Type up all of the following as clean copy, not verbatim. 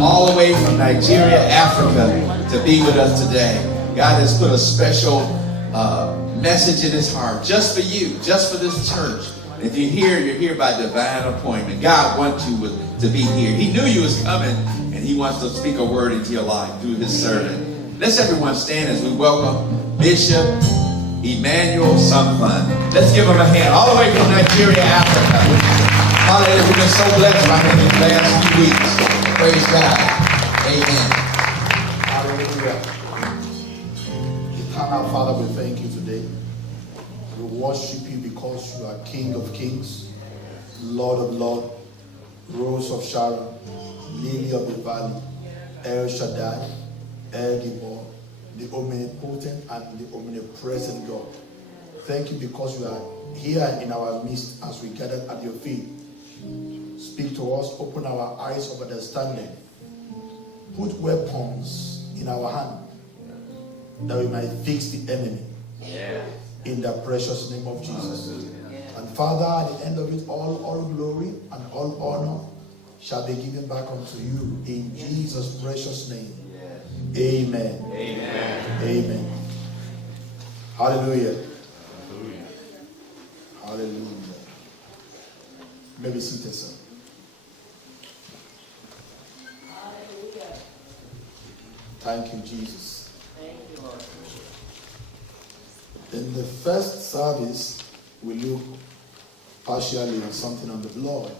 all the way from Nigeria, Africa, to be with us today. God has put a special message in his heart just for you, just for this church. If you're here by divine appointment. God wants you to be here. He knew you was coming, and he wants to speak a word into your life through his servant. Let's everyone stand as we welcome Bishop Emmanuel Samfan. Let's give him a hand. All the way from Nigeria, Africa. Hallelujah. We've been so blessed by him these last few weeks. Praise God. Amen. Hallelujah. Eternal Father, we thank you today. We worship you because you are King of Kings, Lord of Lords, Rose of Sharon, Lily of the Valley, El Shaddai, El Gibor, the omnipotent and the omnipresent God. Thank you because you are here in our midst as we gather at your feet. Speak to us, open our eyes of understanding. Put weapons in our hand that we might fix the enemy. In the precious name of Jesus. And Father, at the end of it all glory and all honor shall be given back unto you in Jesus' precious name. Amen. Amen. Amen. Hallelujah. Hallelujah. Hallelujah. Maybe seated, sir. Hallelujah. Thank you, Jesus. Thank you, Lord. In the first service, we look partially on something on the blood,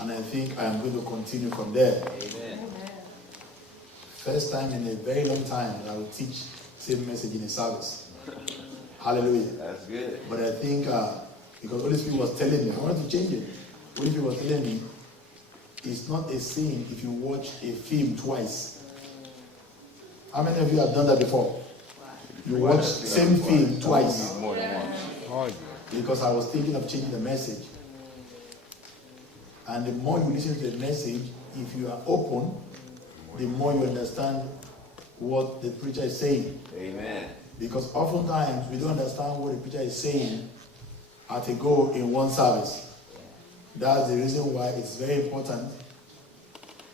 and I think I am going to continue from there. Amen. First time in a very long time that I will teach same message in a service. Hallelujah. That's good. But I think because Holy Spirit was telling me, I wanted to change it. Holy Spirit was telling me, it's not a sin if you watch a film twice. How many of you have done that before? You watch same film twice. More than once. Because I was thinking of changing the message. And the more you listen to the message, if you are open, the more you understand what the preacher is saying. Amen. Because oftentimes we don't understand what the preacher is saying at a go in one service. That's the reason why it's very important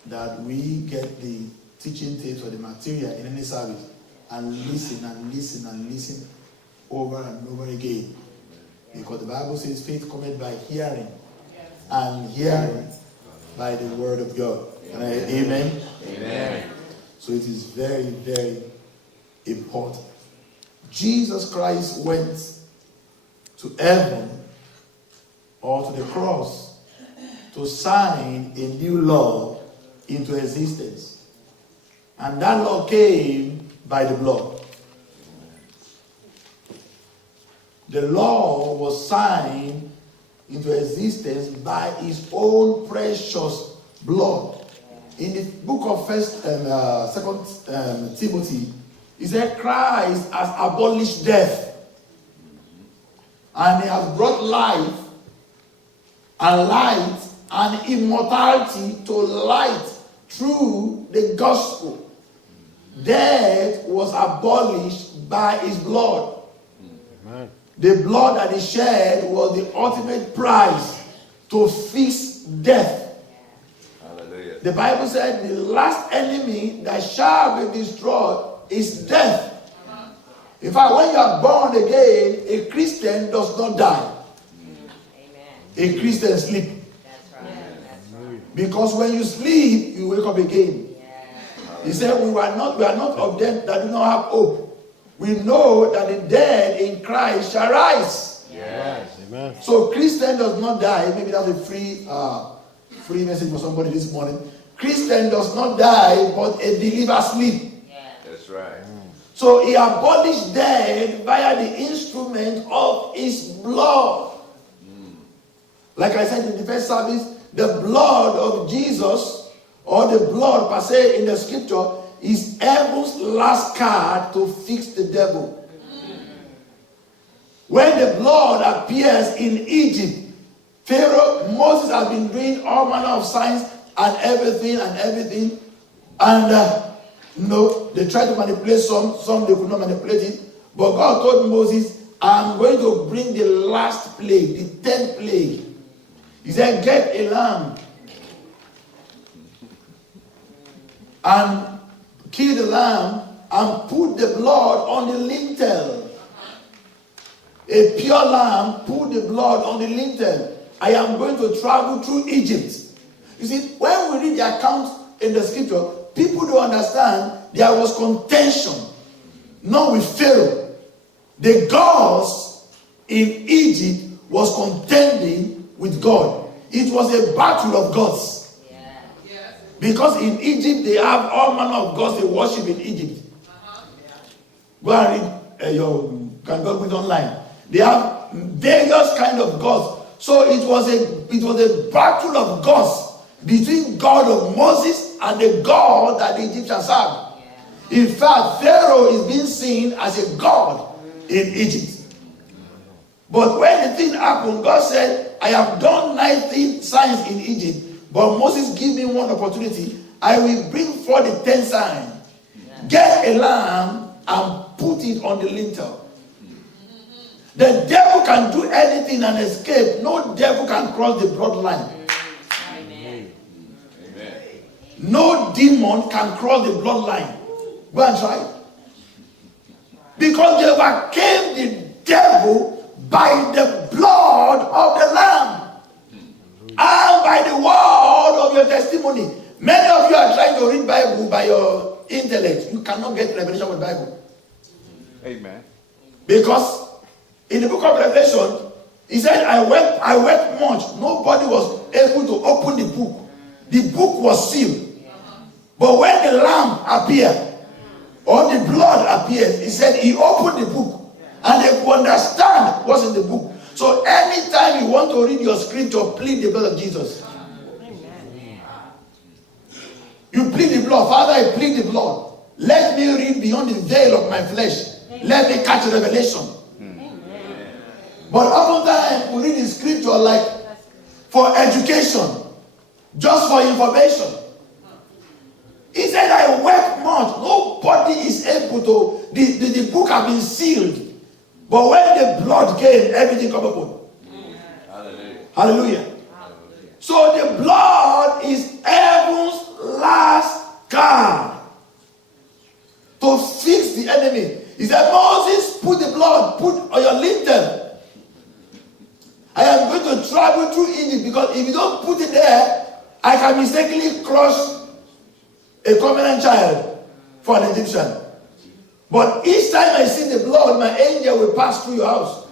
that we get the teaching tapes or the material in any service and listen and listen and listen over and over again. Because the Bible says faith cometh by hearing, and hearing by the word of God. Amen? Amen. So it is very, very important. Jesus Christ went to heaven or to the cross to sign a new law into existence. And that law came by the blood. The law was signed into existence by his own precious blood. In the book of Second Timothy, he said Christ has abolished death, and he has brought life and light and immortality to light through the gospel. Death was abolished by his blood. Amen. The blood that he shed was the ultimate price to fix death. Hallelujah. The Bible said the last enemy that shall be destroyed is death. In fact, when you are born again, a Christian does not die. A Christian sleep. That's right. Because when you sleep, you wake up again. He said, we are not of them that do not have hope. We know that the dead in Christ shall rise. Yes. Amen. So Christian does not die. Maybe that's a free message for somebody this morning. Christian does not die, but a believer sleep. That's right. So he abolished death via the instrument of his blood. Like I said in the first service, the blood of Jesus, or the blood per se in the scripture, is heaven's last card to fix the devil. When the blood appears in Egypt, Pharaoh, Moses has been doing all manner of signs and everything. And they tried to manipulate some they could not manipulate it. But God told Moses, I'm going to bring the last plague, the 10th plague. He said, get a lamb. and kill the lamb and put the blood on the lintel. A pure lamb, put the blood on the lintel. I am going to travel through Egypt. You see, when we read the account in the scripture, people don't understand there was contention, not with Pharaoh. The gods in Egypt was contending with God. It was a battle of gods. Because in Egypt, they have all manner of gods they worship in Egypt. Go and read can go with online. They have various kind of gods. So it was a battle of gods between God of Moses and the God that the Egyptians served. In fact, Pharaoh is being seen as a god in Egypt. But when the thing happened, God said, I have done 19 signs in Egypt, but Moses gave me one opportunity. I will bring forth the 10th sign. Get a lamb and put it on the lintel. The devil can do anything and escape. No devil can cross the bloodline. Amen. No demon can cross the bloodline. Go and try it. Because they overcame the devil by the blood of the lamb and by the word of your testimony. Many of you are trying to read Bible by your intellect. You cannot get revelation with Bible. Amen. Because in the book of Revelation, he said, I wept much. Nobody was able to open the book. The book was sealed. But when the lamb appeared, or the blood appeared, he said he opened the book. And they could understand what's in the book. So anytime you want to read your scripture, plead the blood of Jesus. Amen. You plead the blood. Father, I plead the blood. Let me read beyond the veil of my flesh. Let me catch revelation. But oftentimes we read the scripture like for education, just for information. He said, I wept much. Nobody is able to, the book has been sealed. But when the blood came, everything come upon. Hallelujah. Hallelujah. So the blood is heaven's last card to fix the enemy. He said, Moses, put the blood, put on your lintel. I am going to travel through Egypt, because if you don't put it there, I can mistakenly crush a covenant child for an Egyptian. But each time I see the blood, my angel will pass through your house.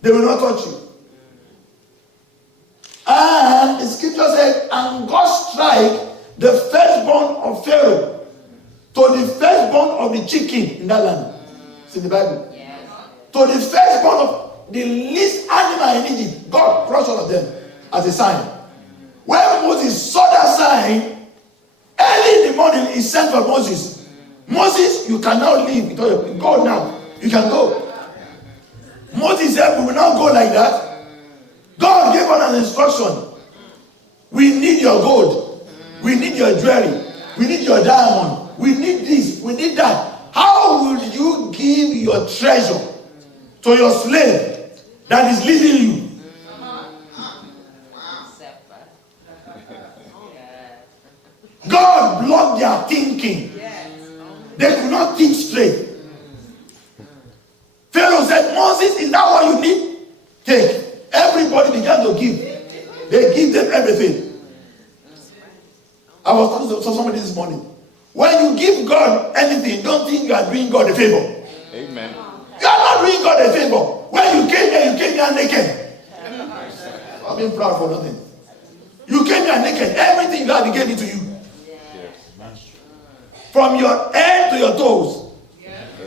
They will not touch you. And the scripture said, and God strike the firstborn of Pharaoh to the firstborn of the chicken in that land. It's in the Bible. Yes. To the firstborn of the least animal in Egypt. God crushed all of them as a sign. When Moses saw that sign, early in the morning he sent for Moses. Moses, you can now leave. Go now. You can go. Moses said, we will not go like that. God gave us an instruction. We need your gold. We need your jewelry. We need your diamond. We need this. We need that. How will you give your treasure to your slave that is leading you? God blocked their thinking. They could not think straight. Pharaoh said, Moses, is that what you need? Take. Everybody began to give. They give them everything. I was talking to somebody this morning. When you give God anything, don't think you are doing God a favor. Amen. You are not doing God a favor. When you came here naked. I'm being proud for nothing. You came here naked. Everything you have, He gave it to you. From your head to your toes.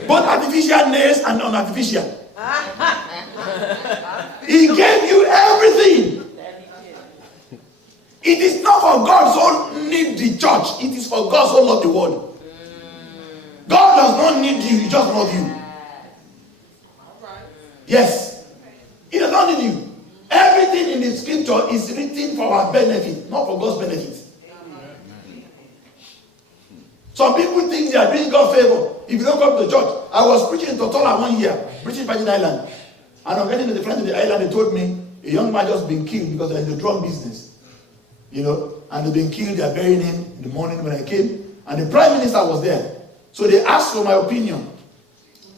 Both artificial nails and non-artificial. He gave you everything. It is not for God so need the church. It is for God so love the world. God does not need you. He just loves you. Yes. He does not need you. Everything in the scripture is written for our benefit, not for God's benefit. Some people think they are doing God favor if you don't come to church. I was preaching in Totola 1 year, preaching Virgin Island. And I'm getting to the front of the island, they told me a young man just been killed because they're in the drum business. And they've been killed, they're burying him in the morning when I came. And the prime minister was there. So they asked for my opinion.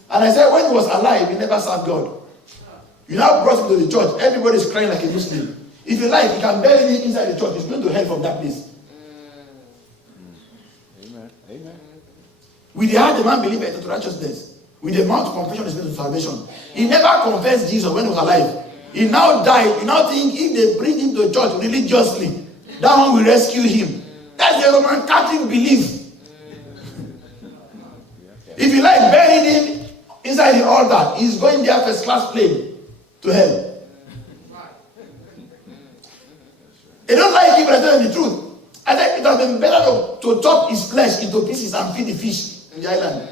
And I said, when he was alive, he never served God. You now brought him to the church. Everybody's crying like a Muslim. If you like, you can bury him inside the church. He's going to hell from that place. Amen. Amen. With the heart, the man believeth unto righteousness. With the mouth, confession is made to salvation. He never confessed Jesus when he was alive. He now died. You now think if they bring him to church religiously, that one will rescue him. That's the Roman Catholic belief. If you like, bury him inside the altar. He's going there first class plane to hell. They don't like him, but I tell them the truth. I think it has been better to chop his flesh into pieces and feed the fish in the island.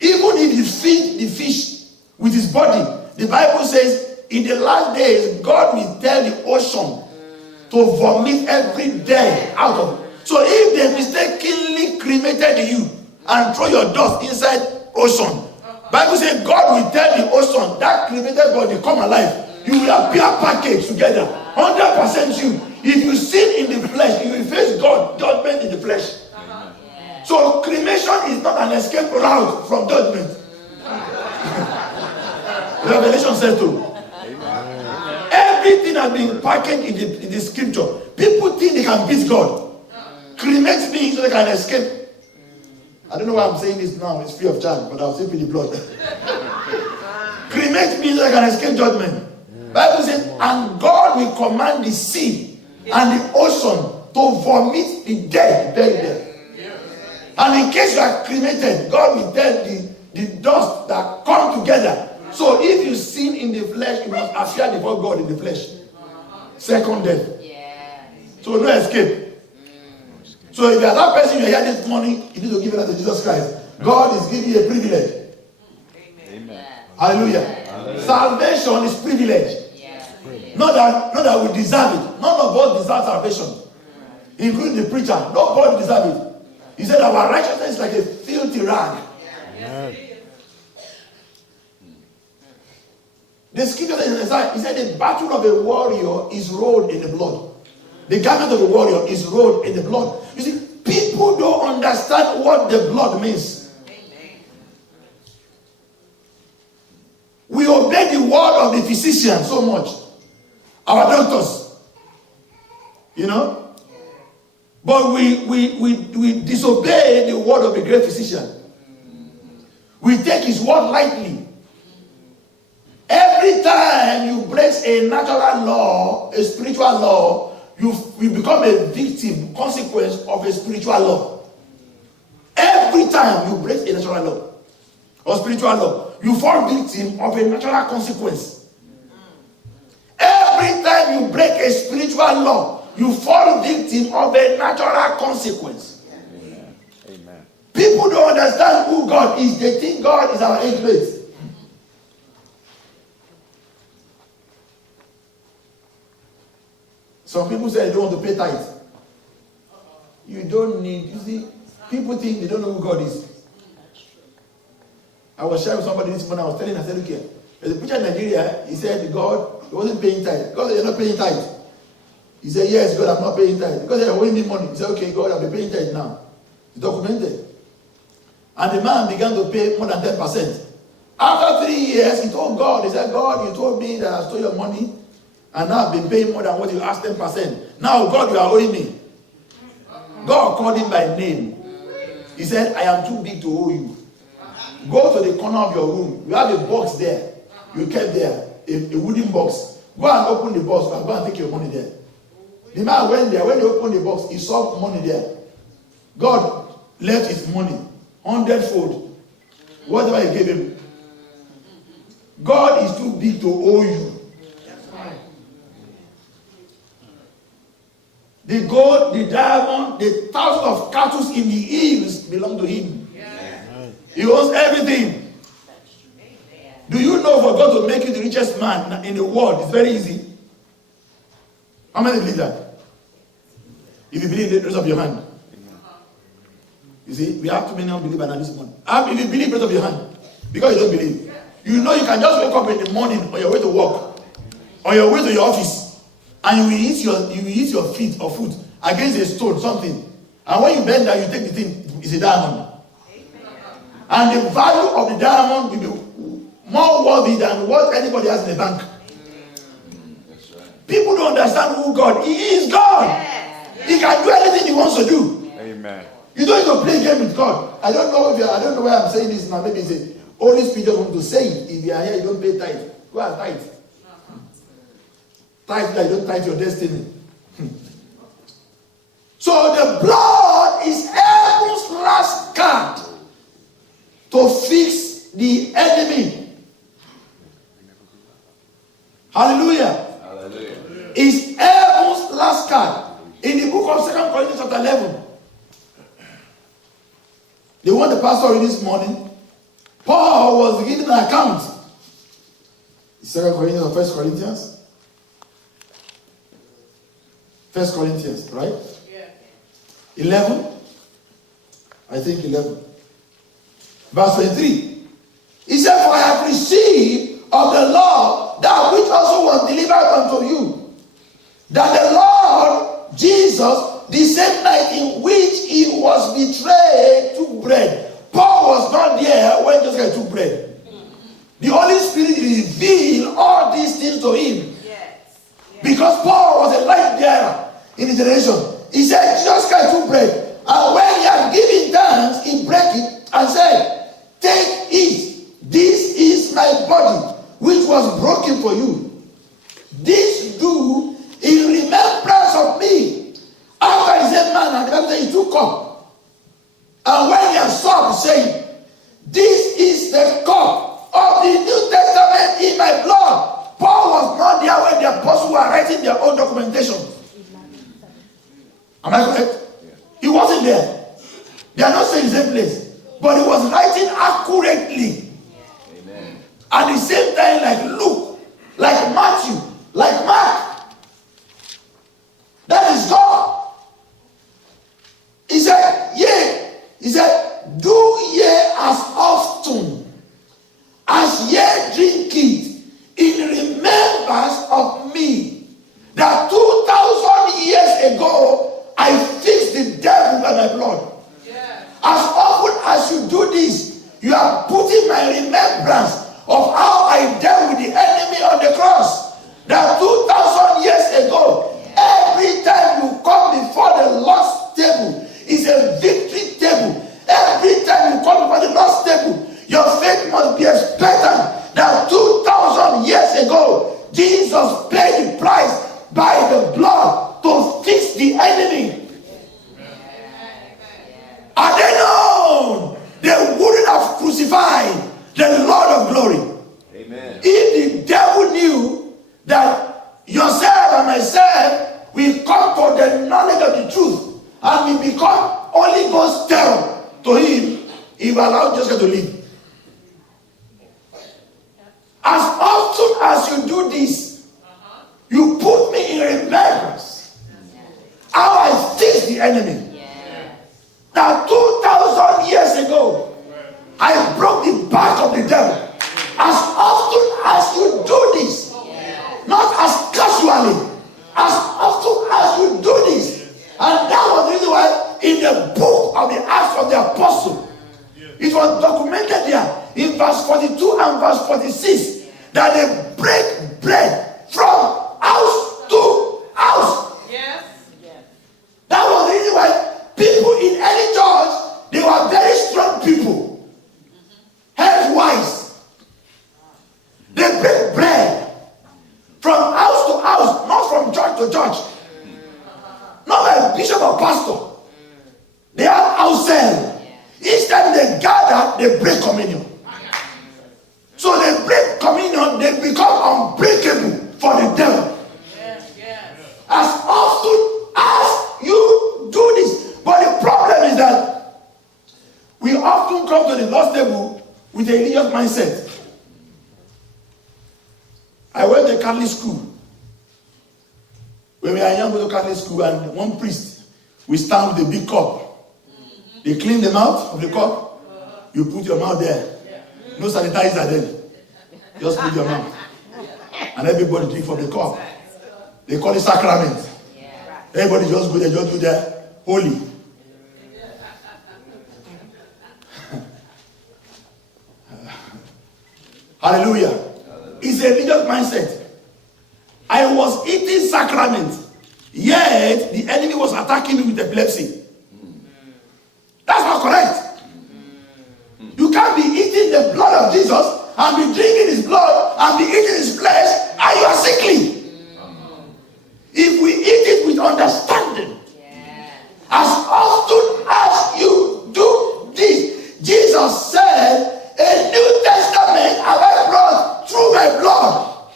Even if you feed the fish with his body, the Bible says in the last days, God will tell the ocean to vomit every dead out of it. So if they mistakenly cremated you and throw your dust inside ocean, Bible says God will tell the ocean that cremated body come alive. You will appear packaged together. 100% you. If you sin in the flesh, you will face God judgment in the flesh. So cremation is not an escape route from judgment. Revelation says so. Everything has been packaged in the scripture. People think they can beat God. Cremate me so they can escape. I don't know why I'm saying this now. It's free of charge, but I'll say with the blood. Cremate me so they can escape judgment. Bible says, and God will command the sea and the ocean to vomit the dead buried there. And in case you are cremated, God will tell the dust that come together. So if you sin in the flesh, you must appear before God in the flesh. Second death. So no escape. So if you are that person you are here this morning, you need to give it to Jesus Christ. God is giving you a privilege. Amen. Hallelujah. Salvation is privilege. Not that we deserve it. None of us deserve salvation. Including the preacher. Nobody deserves it. He said our righteousness is like a filthy rag. The scripture says, he said the battle of a warrior is rolled in the blood. The garment of a warrior is rolled in the blood. You see, people don't understand what the blood means. We obey the word of the physician so much. Our doctors. You know? But we disobey the word of the great physician. We take his word lightly. Every time you break a natural law, a spiritual law, you become a victim, consequence of a spiritual law. Every time you break a natural law or spiritual law, you fall victim of a natural consequence. Every time you break a spiritual law, you fall victim of a natural consequence. Amen. People don't understand who God is. They think God is our age mate. Some people say they don't want to pay tithe. You don't need, you see, people think they don't know who God is. I was sharing with somebody this morning, I was telling him, I said, look here, there's a preacher in Nigeria, he said God, he wasn't paying tithe. God said, you're not paying tithe. He said, yes, God, I'm not paying tithe. Because they're owing me money. He said, okay, God, I'll be paying tithe now. It's documented. And the man began to pay more than 10%. After 3 years, he told God, he said, God, you told me that I stole your money, and now I've been paying more than what you asked 10%. Now, God, you are owing me. God called him by name. He said, I am too big to owe you. Go to the corner of your room. You have a box there. You kept there, a wooden box. Go and open the box and go and take your money there. The man went there. When he opened the box, he saw money there. God left his money 100-fold. Whatever he gave him. God is too big to owe you. The gold, the diamond, the thousands of cattle in the hills belong to him. He owns everything. Do you know for God to make you the richest man in the world, it's very easy? How many believe that? If you believe it, raise up your hand. You see, we have too many unbelievers now this morning. If you believe, raise up your hand. Because you don't believe. You know you can just wake up in the morning on your way to work, on your way to your office, and you will eat your feet or food against a stone, something. And when you bend down, you take the thing, it's a diamond. And the value of the diamond will be more worthy than what anybody has in the bank. That's right. People don't understand who God is. He is God. He can do anything he wants to do. Amen. You don't need to play game with God. I don't know why I'm saying this now. Maybe it's a Holy Spirit just want to say it. If you are here, you don't pay tithe. Go and tithe. Tithe that you don't tithe your destiny. So the blood is heaven's last card to fix the enemy. Hallelujah. Hallelujah. Is heaven's last card. In the book of 2 Corinthians chapter 11, the one the pastor read this morning, Paul was giving an account. 2 Corinthians or 1 Corinthians? 1 Corinthians, right? Yeah. 11? I think 11. Verse 23. He said, for I have received of the Lord that which also was delivered unto you, that the Lord Jesus, the same night in which he was betrayed, took bread. Paul was not there when Jesus took bread. The Holy Spirit revealed all these things to him. Yes. Because Paul was a light bearer in the generation. He said, Jesus Christ took bread. And when he had given thanks, he broke it and said, take it. This is my body, which was broken for you. This do in remembrance of me. After he said, man, and the Bible said he took cup. And when he had supped, saying, this is the cup of the New Testament in my blood. Paul was not there when the apostles were writing their own documentation. Am I correct? Yeah. He wasn't there. They are not saying the same place. But he was writing accurately. Amen. At the same time, like Luke, like Matthew, like Mark. That is God. He said, yea. He said, do ye as often as ye drink it in remembrance of me. That 2,000 years ago, I fixed the devil by my blood. Yes. As often as you do this, you are putting my remembrance of how I dealt with the enemy on the cross. That 2,000 years ago, every time you come before the Lord's table, is a victory table. Every time you come before the Lord's table, your faith must be expectant that 2,000 years ago, Jesus paid the price by the blood to fix the enemy. Had they known, they wouldn't have crucified the Lord of glory. Amen. If the devil knew that yourself and myself will come to the knowledge of the truth and we become Holy Ghost terror to him, he will allow Jesus to live. As often as you do this, you put me in remembrance how I faced the enemy. Now 2,000 years ago, I broke the back of the devil. As often as you do this, not as casually, as often as you do this. And that was the reason why in the book of the Acts of the Apostle, it was documented there in verse 42 and verse 46 that they break bread from house to house. Yes. Yes. That was the reason why people in any church, they were very strong people, health-wise. They break bread from house to house, not from church to church. Not like bishop or pastor. They have house sale. Each time they gather, they break communion. So they break communion, they become unbreakable for the devil. Yes. Yes. As often as you do this. But the problem is that we often come to the Lord's table with a religious mindset. I went to Catholic school. When we are young, we go to Catholic school, and one priest, we stand with a big cup. They clean the mouth of the cup. You put your mouth there. No sanitizer then. Just put your mouth. And everybody drink from the cup. They call it sacrament. Everybody just go there, just do their holy. Hallelujah. It's a religious mindset. I was eating sacrament, yet the enemy was attacking me with epilepsy. That's not correct. You can't be eating the blood of Jesus and be drinking his blood and be eating his flesh, and you are sickly. If we eat it with understanding, as often as you do this, Jesus said, a New Testament have I brought through my blood.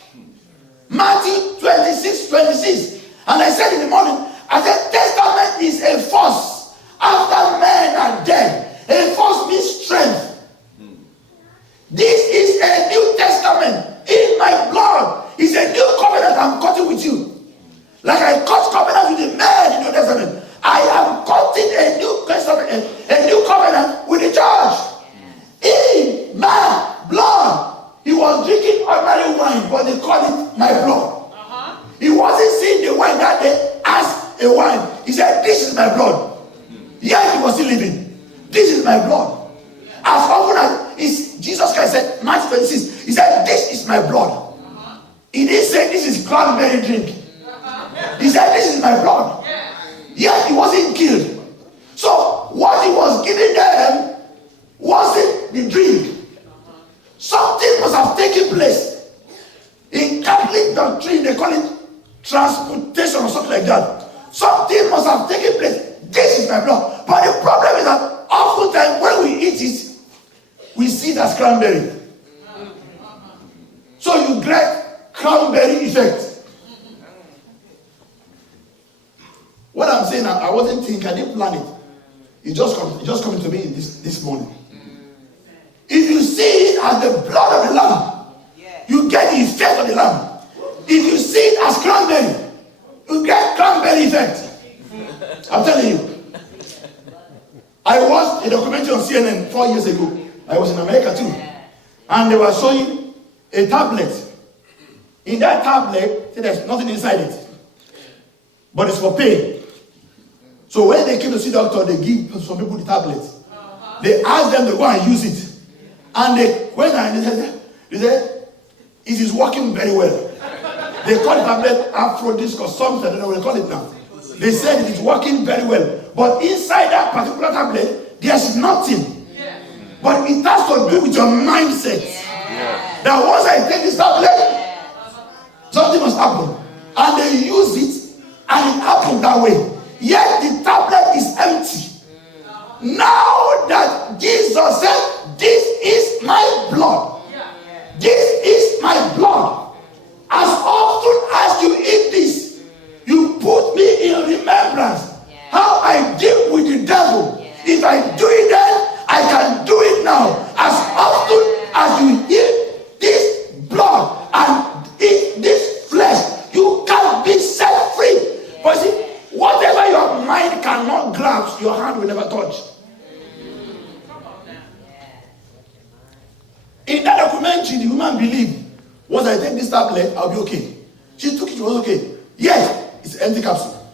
Matthew 26:26. And I said in the morning, I said, testament is a force after men are dead. A force means strength. This is a New Testament in my blood. It's a new covenant I'm cutting with you. Like I cut covenant with the man in the New Testament, I am cutting a new testament, a new covenant with the church. In my blood. He was drinking ordinary wine, but they called it my blood. He wasn't seeing the wine that day as a wine. He said, this is my blood. Yet he was still living. This is my blood. As often as Jesus Christ said, Matthew 26, he said, this is my blood. He didn't say this is cranberry drink. He said, this is my blood. Yet he wasn't killed. So what he was giving them wasn't the drink. Something must have taken place. In Catholic doctrine, they call it transmutation or something like that. Something must have taken place. This is my blood. But the problem is that oftentimes when we eat it, we see it as cranberry. So you get cranberry effect. What I'm saying, I wasn't thinking, I didn't plan it. It just coming to me this morning. If you see it as the blood of the lamb, you get the effect of the lamb. If you see it as cranberry, you get cranberry effect. I'm telling you. I watched a documentary on CNN 4 years ago. I was in America too. And they were showing a tablet. In that tablet, there's nothing inside it. But it's for pain. So when they came to see the doctor, they give some people the tablet. They ask them to go and use it. And they went and they said, it is working very well. They call the tablet Aphrodisc or something, I don't know what they call it now. They said it is working very well. But inside that particular tablet, there's nothing. But it has to do with your mindset. That once I take this tablet, something must happen. And they use it, and it happened that way. Yet the tablet is empty. Now that Jesus said, this is my blood. This is my blood. As often as you eat this, you put me in remembrance how I deal with the devil. If I do it then, I can do it now. As often as you eat this blood and eat this flesh, you can be set free. But see, whatever your mind cannot grasp, your hand will never touch. In that documentary, the woman believed, once I take this tablet, I'll be okay. She took it, she was okay. Yes, it's an empty capsule.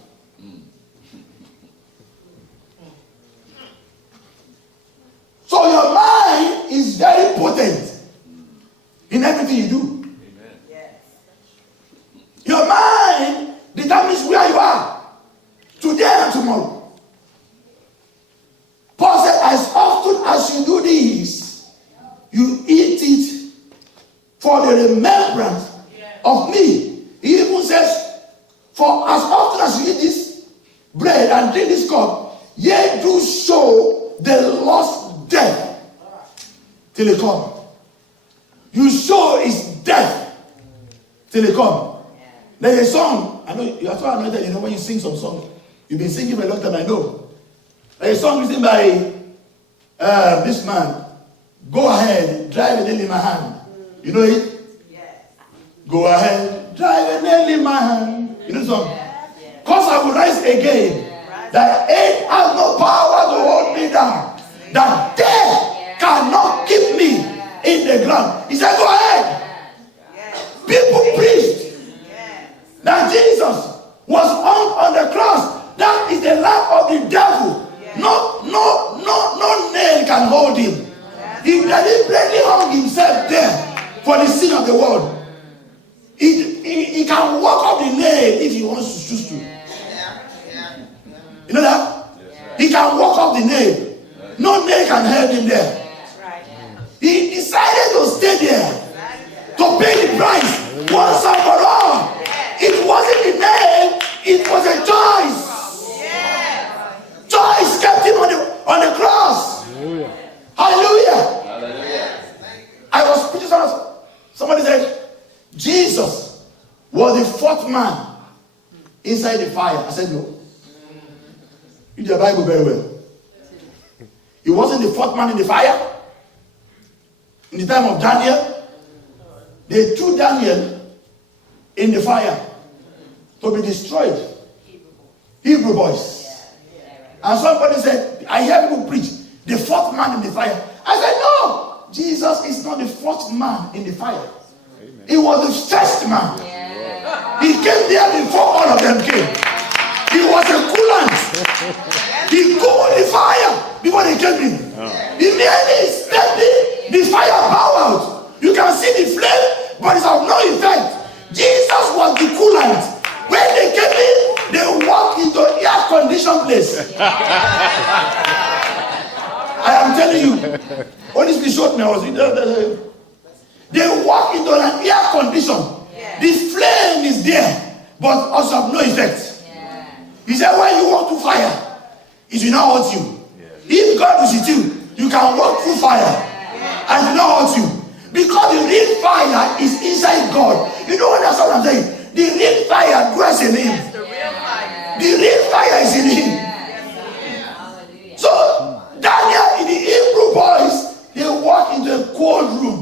So your mind is very potent in everything you do. Yes. Your mind determines where you are today and tomorrow. Paul said, as often as you do this, you eat it for the remembrance of me. He even says, for as often as you eat this bread and drink this cup, ye do show the lost death till it come. You show his death till it come. There's a song, I know you are so anointed, you know when you sing some song. You've been singing for a long time, I know. There's a song written by this man. Go ahead, drive a nail in my hand. You know it? Yes. Go ahead, drive a nail in my hand. You know the song? Because I will rise again. That hate has no power to hold me down. That death cannot keep me in the ground. He said, go ahead. People preached that Jesus was hung on the cross. That is the lamb of the devil. No nail can hold him. He deliberately hung himself there for the sin of the world. He can walk up the nail if he wants to choose to. You know that? He can walk up the nail. No nail can help him there. He decided to stay there to pay the price once and for all. It wasn't the nail, it was a choice. Choice kept him on the cross. Hallelujah. I was preaching, somebody said, Jesus was the fourth man inside the fire. I said, no. Read the Bible very well. He wasn't the fourth man in the fire. In the time of Daniel, they threw Daniel in the fire to be destroyed. Hebrew boys. And somebody said, I hear people preach, the fourth man in the fire. I said, no. Jesus is not the fourth man in the fire. He was the first man. He came there before all of them came. He was a coolant. He cooled the fire before they came in. He merely stepped in, the fire power out. You can see the flame, but it's of no effect. Jesus was the coolant. When they came in, they walked into air-conditioned place. I am telling you. Holy Spirit showed me. They walk into an air condition. The flame is there, but also of no effect. He said, when you walk through fire, it will not hurt you. If God is with you, you can walk through fire and it will not hurt you. Because the real fire is inside God. You don't understand what I'm saying? The real fire dwells in him. The real fire is in him. So, Daniel in the Hebrew boys, they walk into a cold room.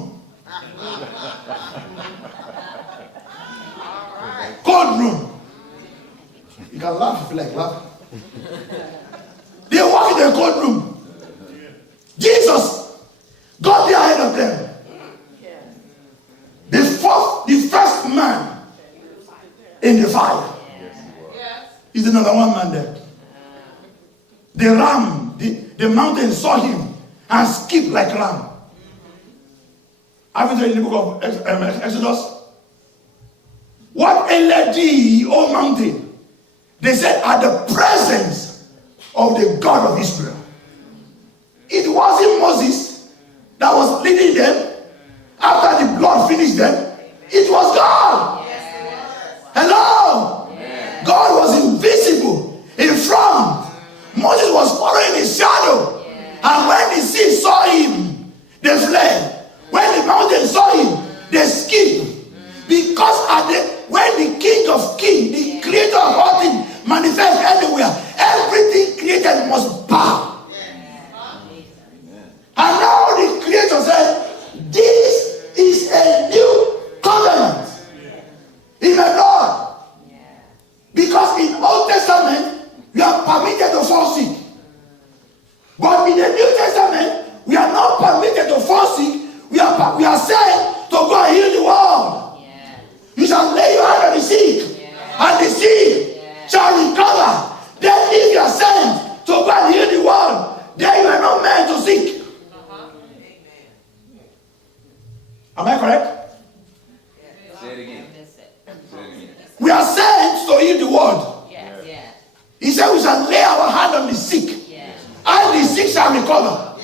Cold room. You can laugh if you like laughing. They walk into a cold room. Jesus got there ahead of them. The first man in the fire. Is another one man there. The ram, the mountain saw him and skipped like ram. Haven't you read in the book of Exodus? What ailed thee, O mountain? They said, at the presence of the God of Israel. It wasn't Moses that was leading them after the blood finished them. It was God. Hello. God was invisible in front. Moses was following his shadow. And when the sea saw him, they fled. When the mountain saw him, they skipped. Because when the King of Kings, the creator of all things, manifests anywhere, everything created must bow. And now the creator said, this is a new covenant in the Lord. Because in Old Testament, we are permitted to fall sick. But in the New Testament, we are not permitted to fall sick. We are sent to go and heal the world. You shall lay your hand on the sick, and the sick shall recover. Then if you are sent to go and heal the world, then you are not meant to seek. Am I correct? Say it again. We are sent to heal the world. He said we shall lay our hand on the sick, and the sick shall recover.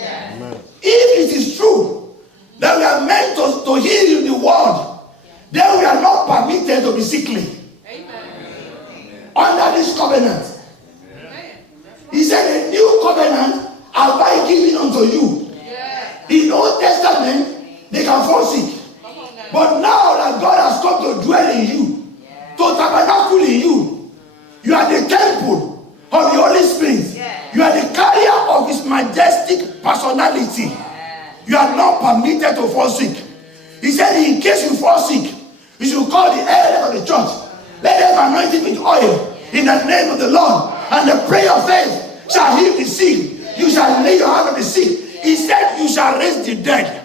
If it is true that we are meant to heal the world, then we are not permitted to be sickly. Under this covenant. He said, a new covenant have I given unto you. In Old Testament, they can fall sick. But now that God has come to dwell in you, to tabernacle in you, you are the temple of the Holy Spirit. You are the carrier of his majestic personality. You are not permitted to fall sick. He said, in case you fall sick, you should call the elders of the church. Let them anoint him with oil in the name of the Lord. And the prayer of faith shall heal the sick. You shall lay your hand on the sick. He said, you shall raise the dead.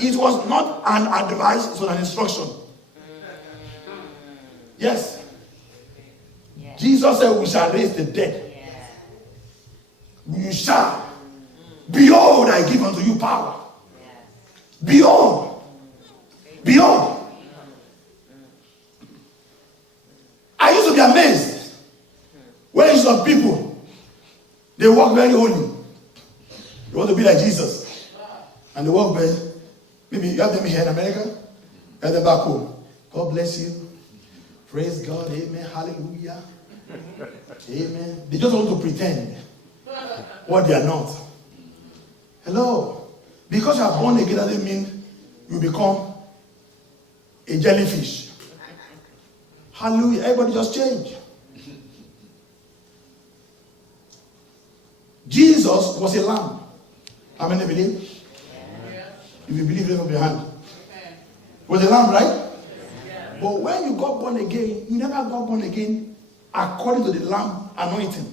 It was not an advice, it was an instruction. Yes. Jesus said, we shall raise the dead. You shall. Behold, I give unto you power. Behold, Behold. I used to be amazed when some people, they walk very holy. They want to be like Jesus. And they walk very, maybe you have them here in America, you have them back home. God bless you. Praise God. Amen. Hallelujah. Amen. They just want to pretend what they are not. Hello. Because you are born again doesn't mean you become a jellyfish. Hallelujah. Everybody just change. Jesus was a lamb. How many believe? Yeah. If you believe, lift up your hand. Was a lamb, right? Yeah. But when you got born again, you never got born again according to the lamb anointing.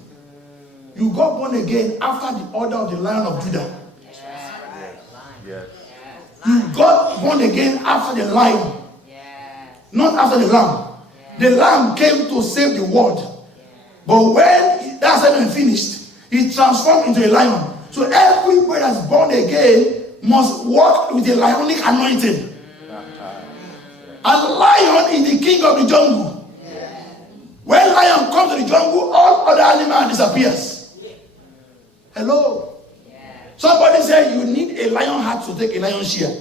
You got born again after the order of the Lion of Judah. Yes. You got born again after the lion, not after the lamb. The lamb came to save the world. But when that ceremony finished, he transformed into a lion. So everybody that's born again must walk with the lionic anointing. And lion is the king of the jungle. When lion comes to the jungle, all other animals disappears. Hello. Somebody said you need a lion heart to take a lion share.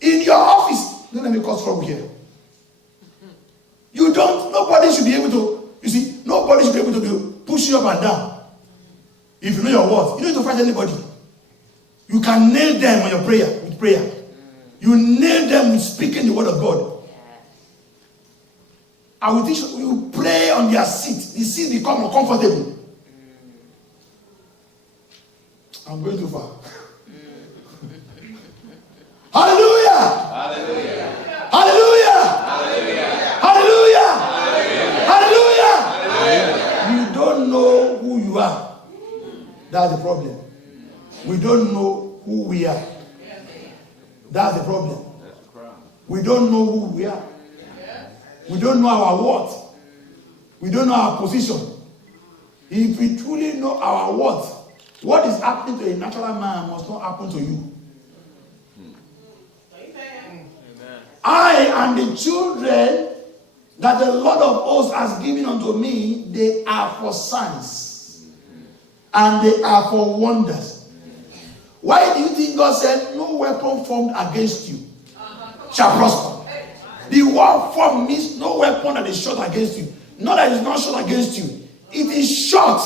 In your office, don't let me cause trouble here. Nobody should be able to, you see, nobody should be able to push you up and down. If you know your words, you don't need to fight anybody. You can nail them on your prayer, with prayer. You nail them with speaking the word of God. I will teach you, pray on their seat. The seat become uncomfortable. I'm going too far. Hallelujah! Hallelujah. Hallelujah! Hallelujah. Hallelujah! Hallelujah! You don't know who you are. That's the problem. We don't know who we are. That's the problem. We don't know who we are. We don't know our worth. We don't know our position. If we truly know our worth, what is happening to a natural man must not happen to you. I and the children that the Lord of hosts has given unto me, they are for signs. And they are for wonders. Why do you think God said, no weapon formed against you shall prosper? The word formed means no weapon that is shot against you. Not that it's not shot against you. It is shot.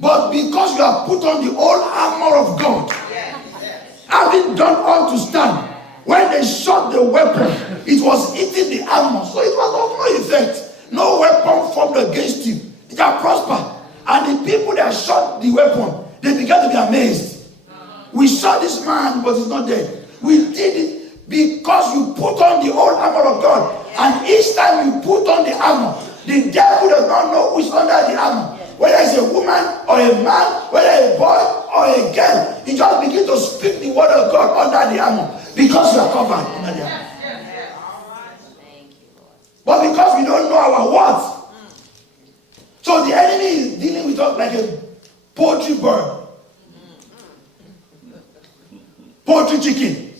But because you have put on the whole armor of God, having done all to stand, when they shot the weapon, it was hitting the armor. So it was of no effect. No weapon formed against you. It can prosper. And the people that shot the weapon, they began to be amazed. We shot this man, but he's not dead. We did it because you put on the whole armor of God. And each time you put on the armor, the devil does not know who's under the armor. Whether it's a woman or a man, whether a boy or a girl, he just begins to speak the word of God under the armor. Because you are covered under the armor. But because we don't know our words, so the enemy is dealing with us like a poultry bird. Poultry chicken.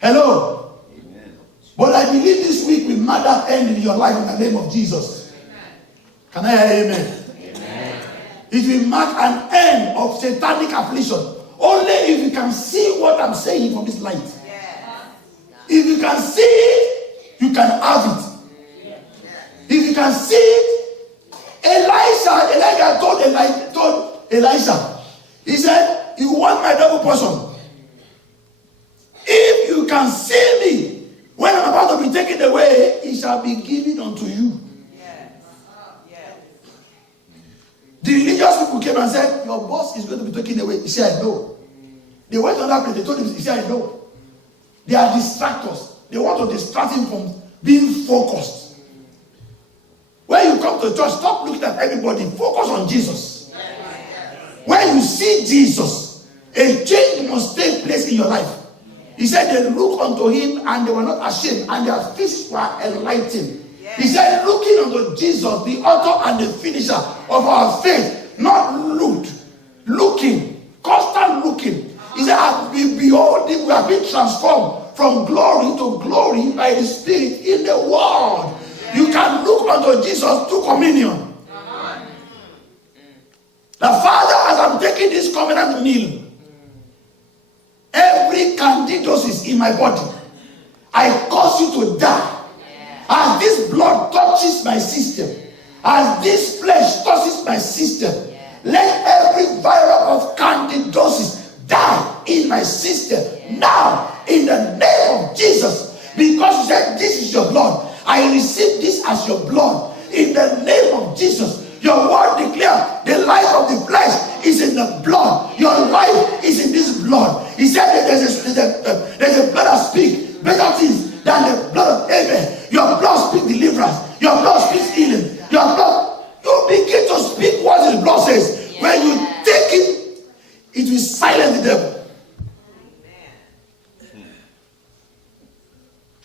Hello. Amen. But I believe this week will mark that end in your life in the name of Jesus. Can I hear amen? Amen. It will mark an end of satanic affliction. Only if you can see what I'm saying from this light. If you can see it, you can have it. If you can see it, Elijah told Elisha, he said, you want my double portion. If you can see me, when I'm about to be taken away, it shall be given unto you. The religious people came and said, your boss is going to be taken away. He said, no. They went on that place, they told him, he said, no. They are distractors. They want to distract him from being focused. When you come to church, stop looking at everybody. Focus on Jesus. When you see Jesus, a change must take place in your life. He said they looked unto him and they were not ashamed and their faces were enlightened. He said, looking unto Jesus, the author and the finisher of our faith, not looked looking, constant looking. He said, behold, we have been transformed from glory to glory by the Spirit in the world. You can look unto Jesus through communion. The Father, as I'm taking this covenant meal, every candidosis in my body, I cause you to die. As this blood touches my system, as this flesh touches my system, let every virus of candidosis die in my system now in the name of Jesus. Because you said this is your blood, I receive this as your blood in the name of Jesus. Your word declares the life of the flesh is in the blood. Your life is in this blood. He said that there's a blood that speaks better things than the blood of Abel. Your blood speaks deliverance. Your blood speaks healing. Your blood, you begin to speak what the blood says. When you take it, it will silence the devil.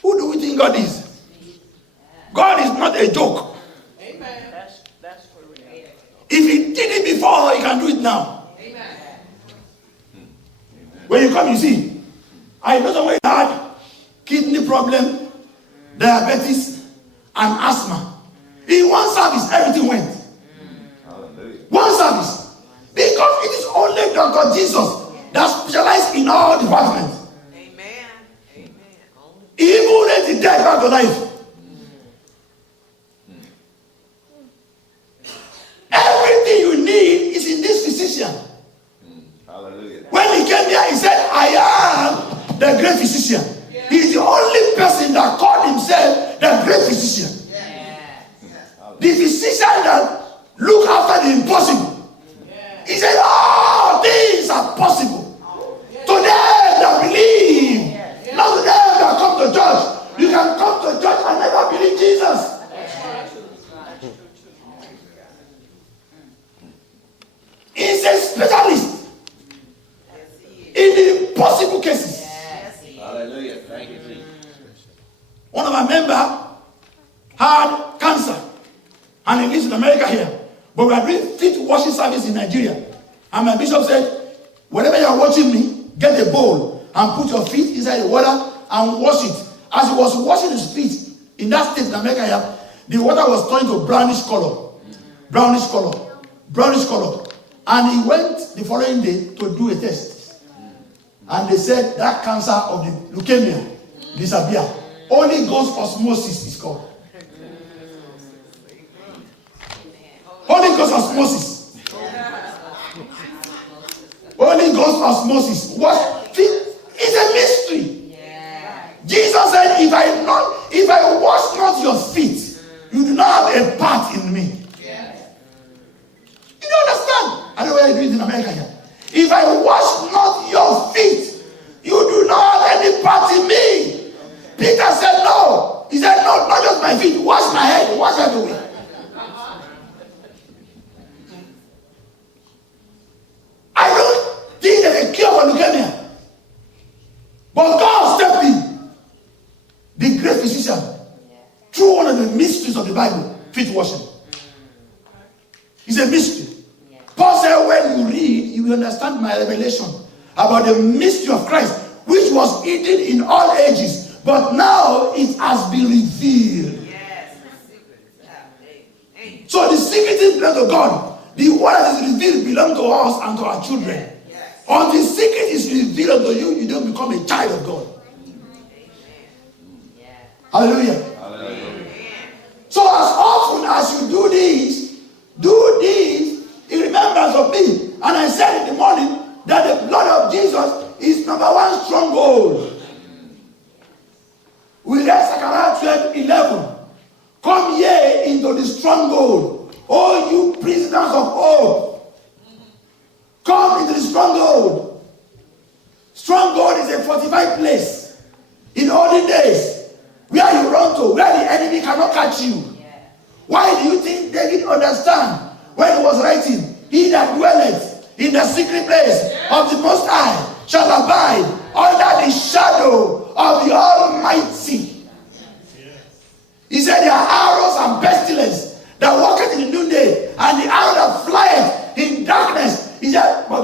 Who do we think God is? God is not a joke. That's for real. If he did it before, he can do it now. Amen. When you come, you see, I know somebody had kidney problem, diabetes, and asthma. In one service, everything went. One service. Because it is only Dr. Jesus that specializes in all departments. Amen. Amen. He even raised the dead back to life. Everything you need is in this physician. Hallelujah. When he came here, he said, I am the great physician. He's the only person that called himself the great physician. The physician that look after the impossible. He said, all things are possible to them that believe, not to them that come to church. You can come to church and never believe Jesus. He's a specialist in the impossible cases. Hallelujah. Thank you, Jesus. One of my members had cancer and he lives in America here. But we are doing feet washing service in Nigeria. And my bishop said, whenever you are watching me, get a bowl and put your feet inside the water and wash it. As he was washing his feet in that state in America here, the water was turning to brownish color. Brownish color. Brownish color. And he went the following day to do a test. And they said that cancer of the leukemia disappeared. Holy Ghost osmosis is called. Holy Ghost osmosis. Holy Ghost osmosis. What? It's a mystery. Jesus said, if I wash not your feet, you do not have a part in me. You don't understand? I know where you do it in America here. If I wash not your feet, you do not have any part in me. Peter said no. He said no, not just my feet. Wash my head. Wash everywhere. I don't think there's a cure for leukemia. But God stepped in. The great physician. Through one of the mysteries of the Bible. Feet washing. It's a mystery. Paul said when you read, you will understand my revelation about the mystery of Christ, which was hidden in all ages, but now it has been revealed. So the secret things belong to God. The word that is revealed belongs to us and to our children. Until the secret is revealed unto you, you don't become a child of God. Hallelujah. Hallelujah. So as often as you do this in remembrance of me. And I said in the morning that the blood of Jesus is number one stronghold. We read Zechariah 12:11. Come ye into the stronghold, all you prisoners of hope. Come into the stronghold. Stronghold is a fortified place. In olden days, where you run to, where the enemy cannot catch you. Why do you think David understand when he was writing, he that dwelleth in the secret place of the Most High shall abide under the shadow of the Almighty. He said there are arrows and pestilence that walketh in the noonday, and the arrow that flieth in darkness. He said, but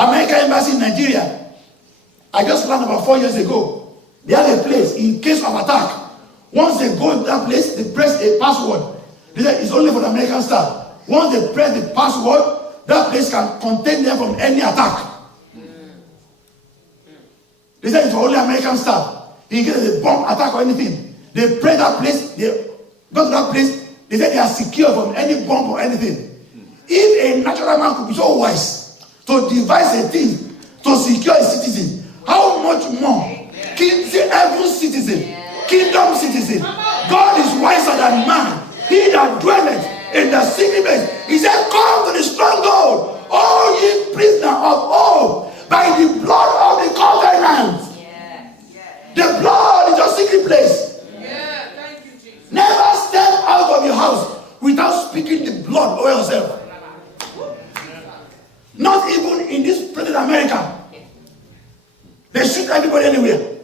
American embassy in Nigeria, I just learned about 4 years ago. They have a place in case of attack. Once they go to that place, they press a password. They say it's only for the American staff. Once they press the password, that place can contain them from any attack. They say it's for only American staff. In case of a bomb attack or anything, they press that place, they go to that place, they say they are secure from any bomb or anything. If a natural man could be so wise to devise a thing to secure a citizen, how much more every citizen, kingdom citizen? God is wiser than man. He that dwelleth in the secret place, he said, come to the stronghold, all ye prisoners of old, by the blood of the covenant. The blood is your secret place. Thank you, Jesus. Never step out of your house without speaking the blood over yourself. Not even in this present America. They shoot everybody anywhere.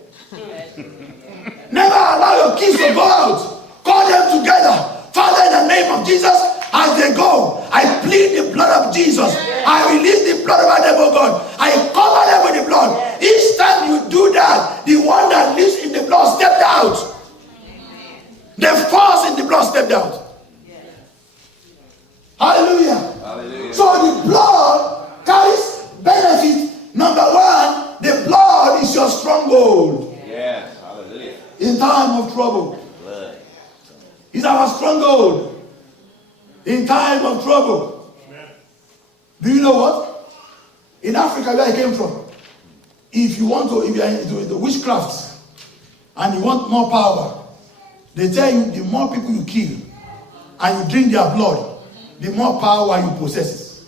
Never allow your kids to go out. Call them together. Father, in the name of Jesus, as they go, I plead the blood of Jesus. I release the blood of them, oh God. I cover them with the blood. Each time you do that, the one that lives in the blood stepped out. The force in the blood stepped out. Hallelujah. Hallelujah. So the blood carries benefit. Number one, the blood is your stronghold. Yes. Hallelujah. In time of trouble. Blood. It's our stronghold. In time of trouble. Amen. Do you know what? In Africa, where I came from, if you are into witchcraft and you want more power, they tell you the more people you kill and you drink their blood, the more power you possess.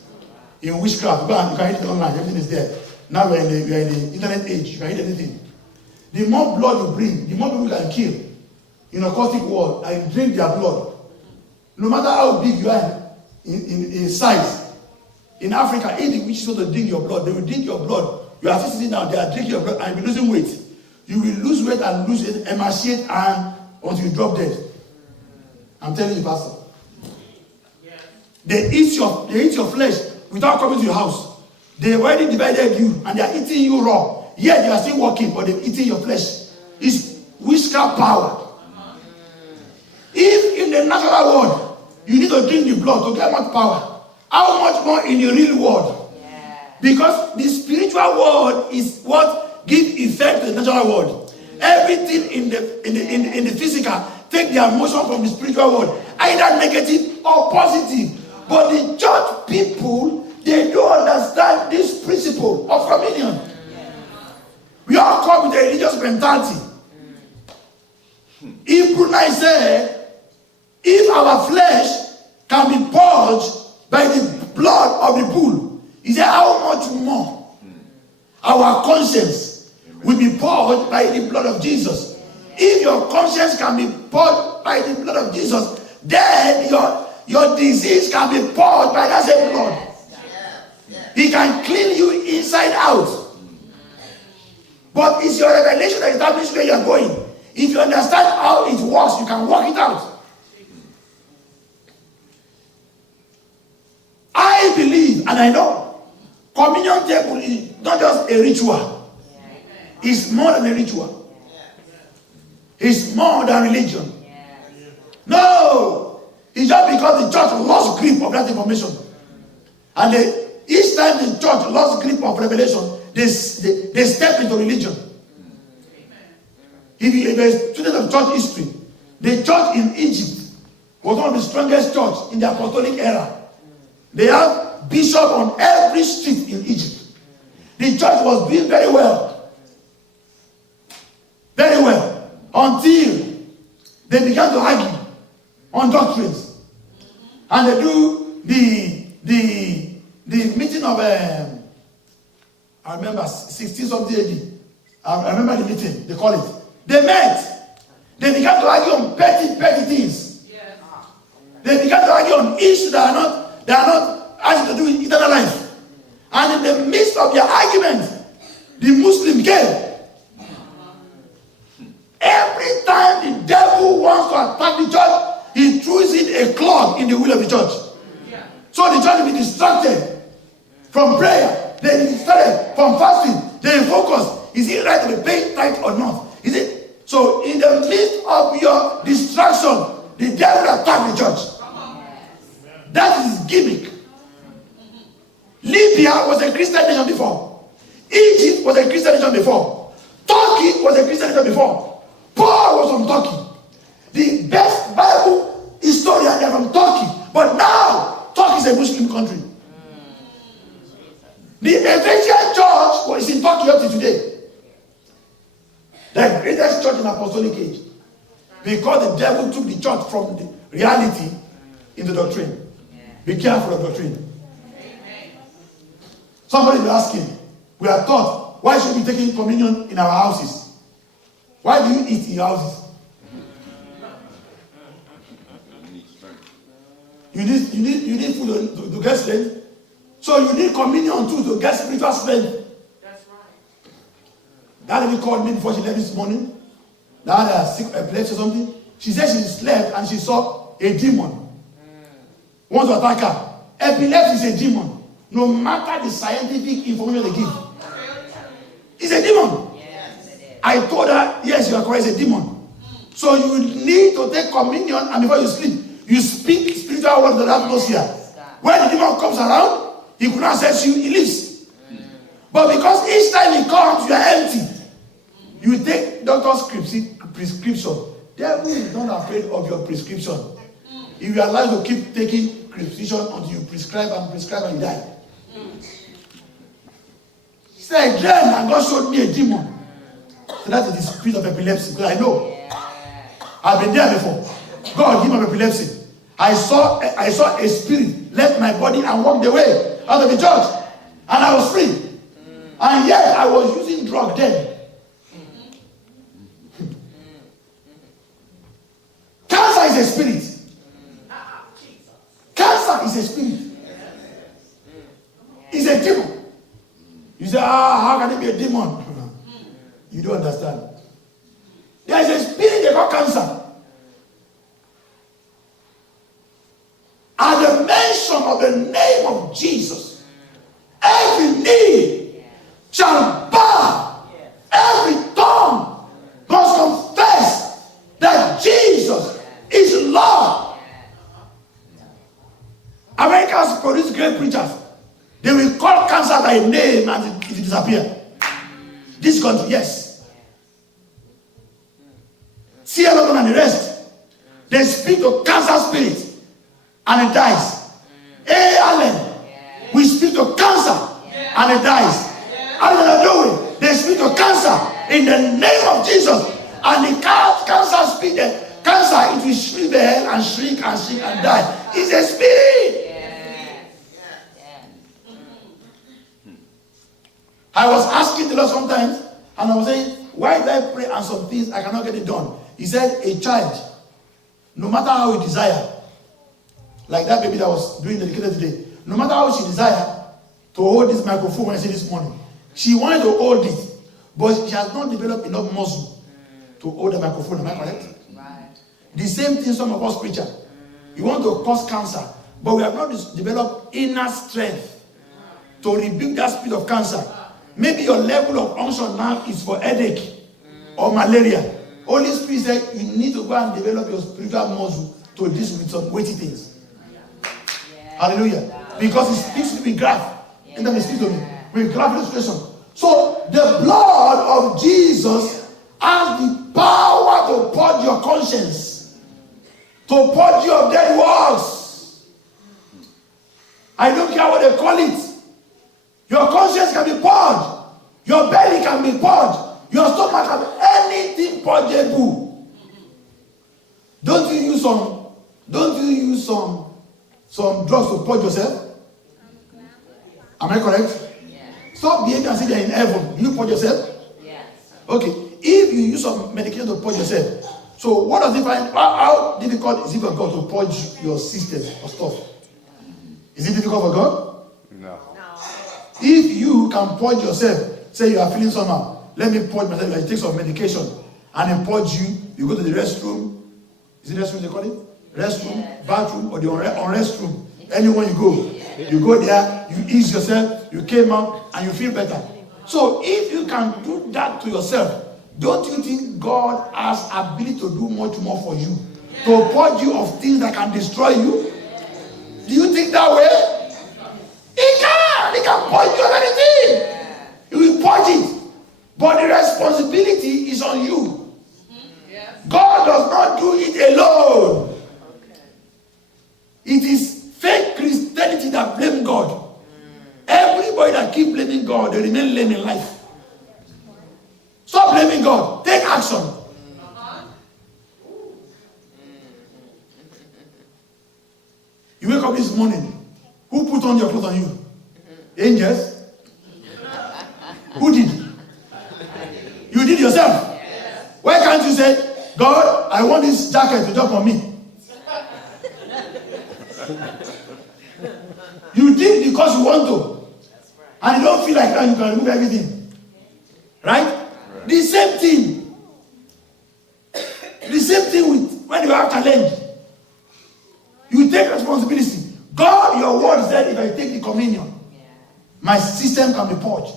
In witchcraft, you can read it online, everything is there. Now we are in the internet age, you can read anything. The more blood you bring, the more people you can kill in a occultic world and you drink their blood. No matter how big you are in size, in Africa, if the witches want to drink your blood, they will drink your blood. You are sitting down, they are drinking your blood and you'll be losing weight. You will lose weight and lose it, emaciate and until you drop dead. I'm telling you, Pastor. They eat your flesh without coming to your house. They already divided you and they are eating you raw. Yet you are still walking, but they're eating your flesh. It's witchcraft power. If in the natural world you need to drink the blood to get much power, how much more in the real world? Because the spiritual world is what gives effect to the natural world. Everything in the physical take the emotion from the spiritual world, either negative or positive. But the church people, they don't understand this principle of communion. We all come with a religious mentality. Hebrew 9 said, if our flesh can be purged by the blood of the bull, he said, how much more our conscience will be purged by the blood of Jesus. If your conscience can be purged by the blood of Jesus, then your disease can be purged by that same blood. He can clean you inside out. But it's your revelation that establishes where you're going. If you understand how it works, you can work it out. I believe and I know communion table is not just a ritual. It's more than a ritual. It's more than religion. No! It's just because the church lost grip of that information. And each time the church lost grip of revelation, they step into religion. If you're a student of church history, the church in Egypt was one of the strongest churches in the apostolic era. They have bishops on every street in Egypt. The church was doing very well. Very well. Until they began to argue on doctrines. And they do the meeting of, I remember, 16-something AD. I remember the meeting, they call it. They met. They began to argue on petty things. Yes. They began to argue on issues that are not having to do with eternal life. And in the midst of their argument, the Muslim came. Every time the devil wants to attack the church, he throws in a clog in the will of the church. So the church will be distracted from prayer. Then he started from fasting. Then he focused. Is it right to be paid tithe or not? Is it? So in the midst of your distraction, the devil attacked the church. That is gimmick. Libya was a Christian nation before. Egypt was a Christian nation before. Turkey was a Christian nation before. Paul was from Turkey. The best Bible historian, they are from Turkey. But now, Turkey is a Muslim country. The Ephesian church was in Turkey up to today. The greatest church in apostolic age. Because the devil took the church from the reality into doctrine. Be careful of doctrine. Somebody will ask him, we are taught, why should we be taking communion in our houses? Why do you eat in your houses? You need food to get strength. So you need communion too to get spiritual strength. That's right. That lady called me before she left this morning. That had a sick epilepsy or something. She said she slept and she saw a demon. Want to attack her. Epilepsy is a demon. No matter the scientific information they give. It's a demon. Yes, it is. I told her, yes, you are correct, it's a demon. So you need to take communion, and before you sleep, you speak spiritual words to the atmosphere. When the demon comes around, he could not access you, he leaves. But because each time he comes, you are empty. You take doctor's prescription. Devil is not afraid of your prescription. If you are allowed to keep taking prescription until you prescribe and you die. He said, again, and God showed me a demon. So that is the spirit of epilepsy. Because I know. I've been there before. God give me epilepsy. I saw a spirit left my body and walked away out of the church. And I was free. And yet I was using drug then. Cancer is a spirit. Cancer is a spirit. It's a demon. You say, how can it be a demon? You don't understand. There is a spirit they call cancer. At the mention of the name of Jesus, every knee shall bow, every tongue must confess that Jesus is Lord. Americans produce great preachers. They will call cancer by name and it will disappear. This country, yes. C.L. London and the rest, they speak to cancer spirit and it dies. A. Allen, we speak to cancer and it dies. They speak to cancer in the name of Jesus, and the cancer speak the cancer, it will shrink the hell and shrink and die. It's a spirit. I was asking the Lord sometimes, and I was saying, why do I pray and some things I cannot get it done? He said, a child, no matter how he desire, like that baby that was doing dedicated today, no matter how she desire to hold this microphone when I say this morning, she wanted to hold it, but she has not developed enough muscle to hold the microphone. Am I correct? Right. The same thing some of us preachers. We want to cause cancer, but we have not developed inner strength to rebuke that spirit of cancer. Maybe your level of unction now is for headache or malaria. Holy Spirit said you need to go and develop your spiritual muscle to deal with some weighty things. Hallelujah. Because it speaks to me graph. And then it speaks to me with graph illustration. So the blood of Jesus has the power to purge your conscience, to purge you of dead works. I don't care what they call it. Your conscience can be purged. Your belly can be purged. Your stomach can be anything purgeable. Don't you use some drugs to purge yourself? Am I correct? Yes. Stop behaving as if you're in heaven. You purge yourself? Yes. Okay. If you use some medication to purge yourself, so what does it find? How difficult is it for God to purge your system or stuff? Is it difficult for God? No. If you can purge yourself, say you are feeling somehow, let me purge myself. Like take some medication and then purge you. You go to the restroom. Is it restroom they call it? Restroom, bathroom, or the on restroom. Anywhere you go there, you ease yourself. you came out, and you feel better. So if you can do that to yourself, don't you think God has ability to do much more for you? To purge you of things that can destroy you? Do you think that way? He can! He can purge you of anything! He will purge it. But the responsibility is on you. God does not do it alone. It is fake Christianity that blame God. Everybody that keep blaming God, they remain lame in life. Stop blaming God. Take action. You wake up this morning. Who put on your clothes on you? Angels? Who did? You did yourself. Why can't you say, God, I want this jacket to drop on me? You did because you want to. And you don't feel like you can remove everything. Right? The same thing. The same thing with when you have challenge. You take responsibility. God, your word said if I take the communion, my system can be purged.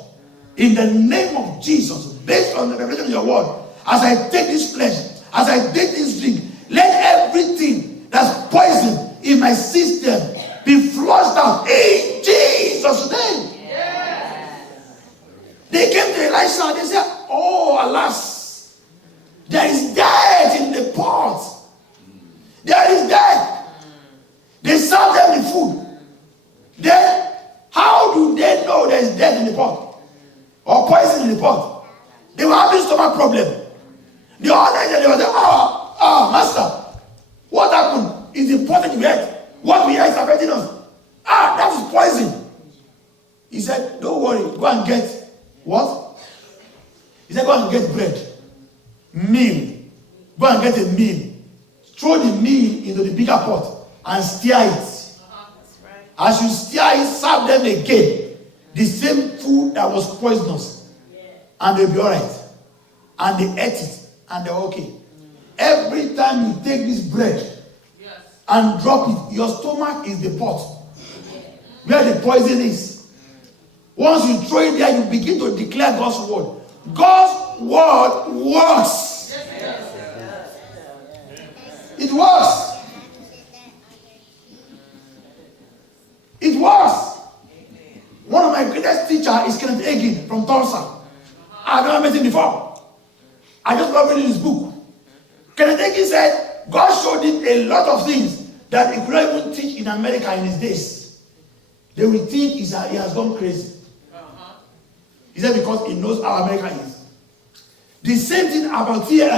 In the name of Jesus, based on the revelation of your word, as I take this flesh, as I take this drink, let everything that's poison in my system be flushed out in Jesus' name. They came to Elisha and they said, oh, alas, there is death in the pot. There is death. They serve them the food. Then, how do they know there is death in the pot? Or poison in the pot? They were having stomach problem. The other day they were saying, master, what happened? Is the pot that you ate? What we ate is affecting us. That is poison. He said, don't worry, go and get what? He said, go and get bread. Meal. Go and get a meal. Throw the meal into the bigger pot and stir it. As you stir it, serve them again. The same food that was poisonous. And they'll be alright. And they ate it. And they're okay. Every time you take this bread and drop it, your stomach is the pot. Where the poison is. Once you throw it there, you begin to declare God's word. God's word works. It works. It works. One of my greatest teachers is Kenneth Hagin from Tulsa. I've never met him before. I just love reading his book. Kenneth Hagin said God showed him a lot of things that he could not even teach in America in his days. They will think he has gone crazy. He said because he knows how America is. The same thing about here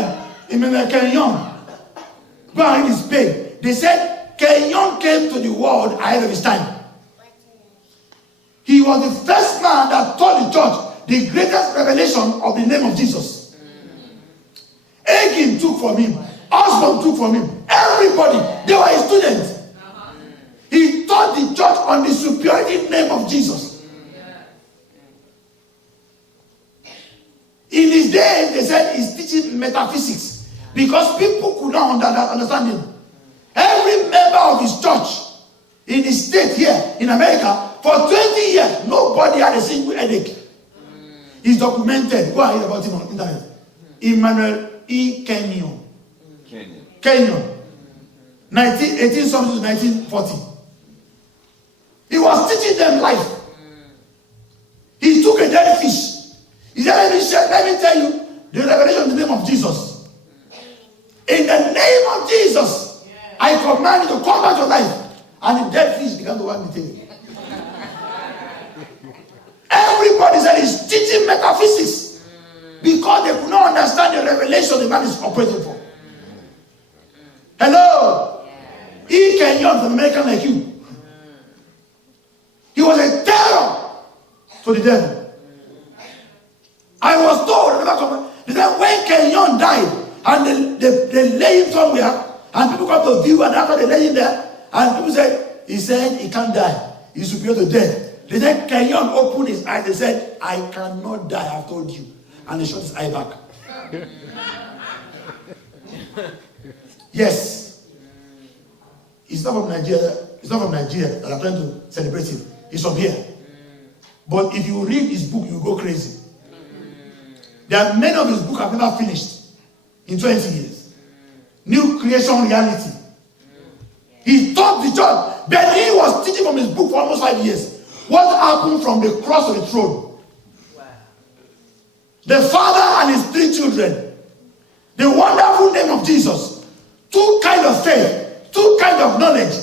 in Kenyon. Go and read his page. They said Kenyon came to the world ahead of his time. He was the first man that taught the church the greatest revelation of the name of Jesus. Hagin took from him. Osborne took from him. Everybody, they were his students. He taught the church on the superiority name of Jesus. In his days, they said he's teaching metaphysics because people could not understand him. Every member of his church in his state here in America, for 20 years, nobody had a single headache. He's documented. Go and read about him on the internet. Emmanuel E. Kenyon. Kenyon. 18 something to 1940. He was teaching them life. He took a dead fish. He said, let me tell you the revelation in the name of Jesus. In the name of Jesus, I command you to come back to life. And the dead fish began to work the table. Everybody said he's teaching metaphysics because they could not understand the revelation the man is operating for. Hello? He Kenyon is an American like you. He was a terror to the devil. I was told, that when Kenyon died, and they lay him somewhere, and people come to view, and after they lay him there, and people said, he can't die. He's superior to death. They said, Kenyon opened his eyes. They said, I cannot die, I've told you. And he shot his eye back. Yes. He's not from Nigeria. He's not from Nigeria that I'm trying to celebrate him. He's from here. But if you read his book, you go crazy. There are many of his books have never finished in 20 years. New creation reality. He taught the church. But he was teaching from his book for almost 5 years. What happened from the cross to the throne? Wow. The father and his 3 children. The wonderful name of Jesus. 2 kinds of faith. 2 kinds of knowledge.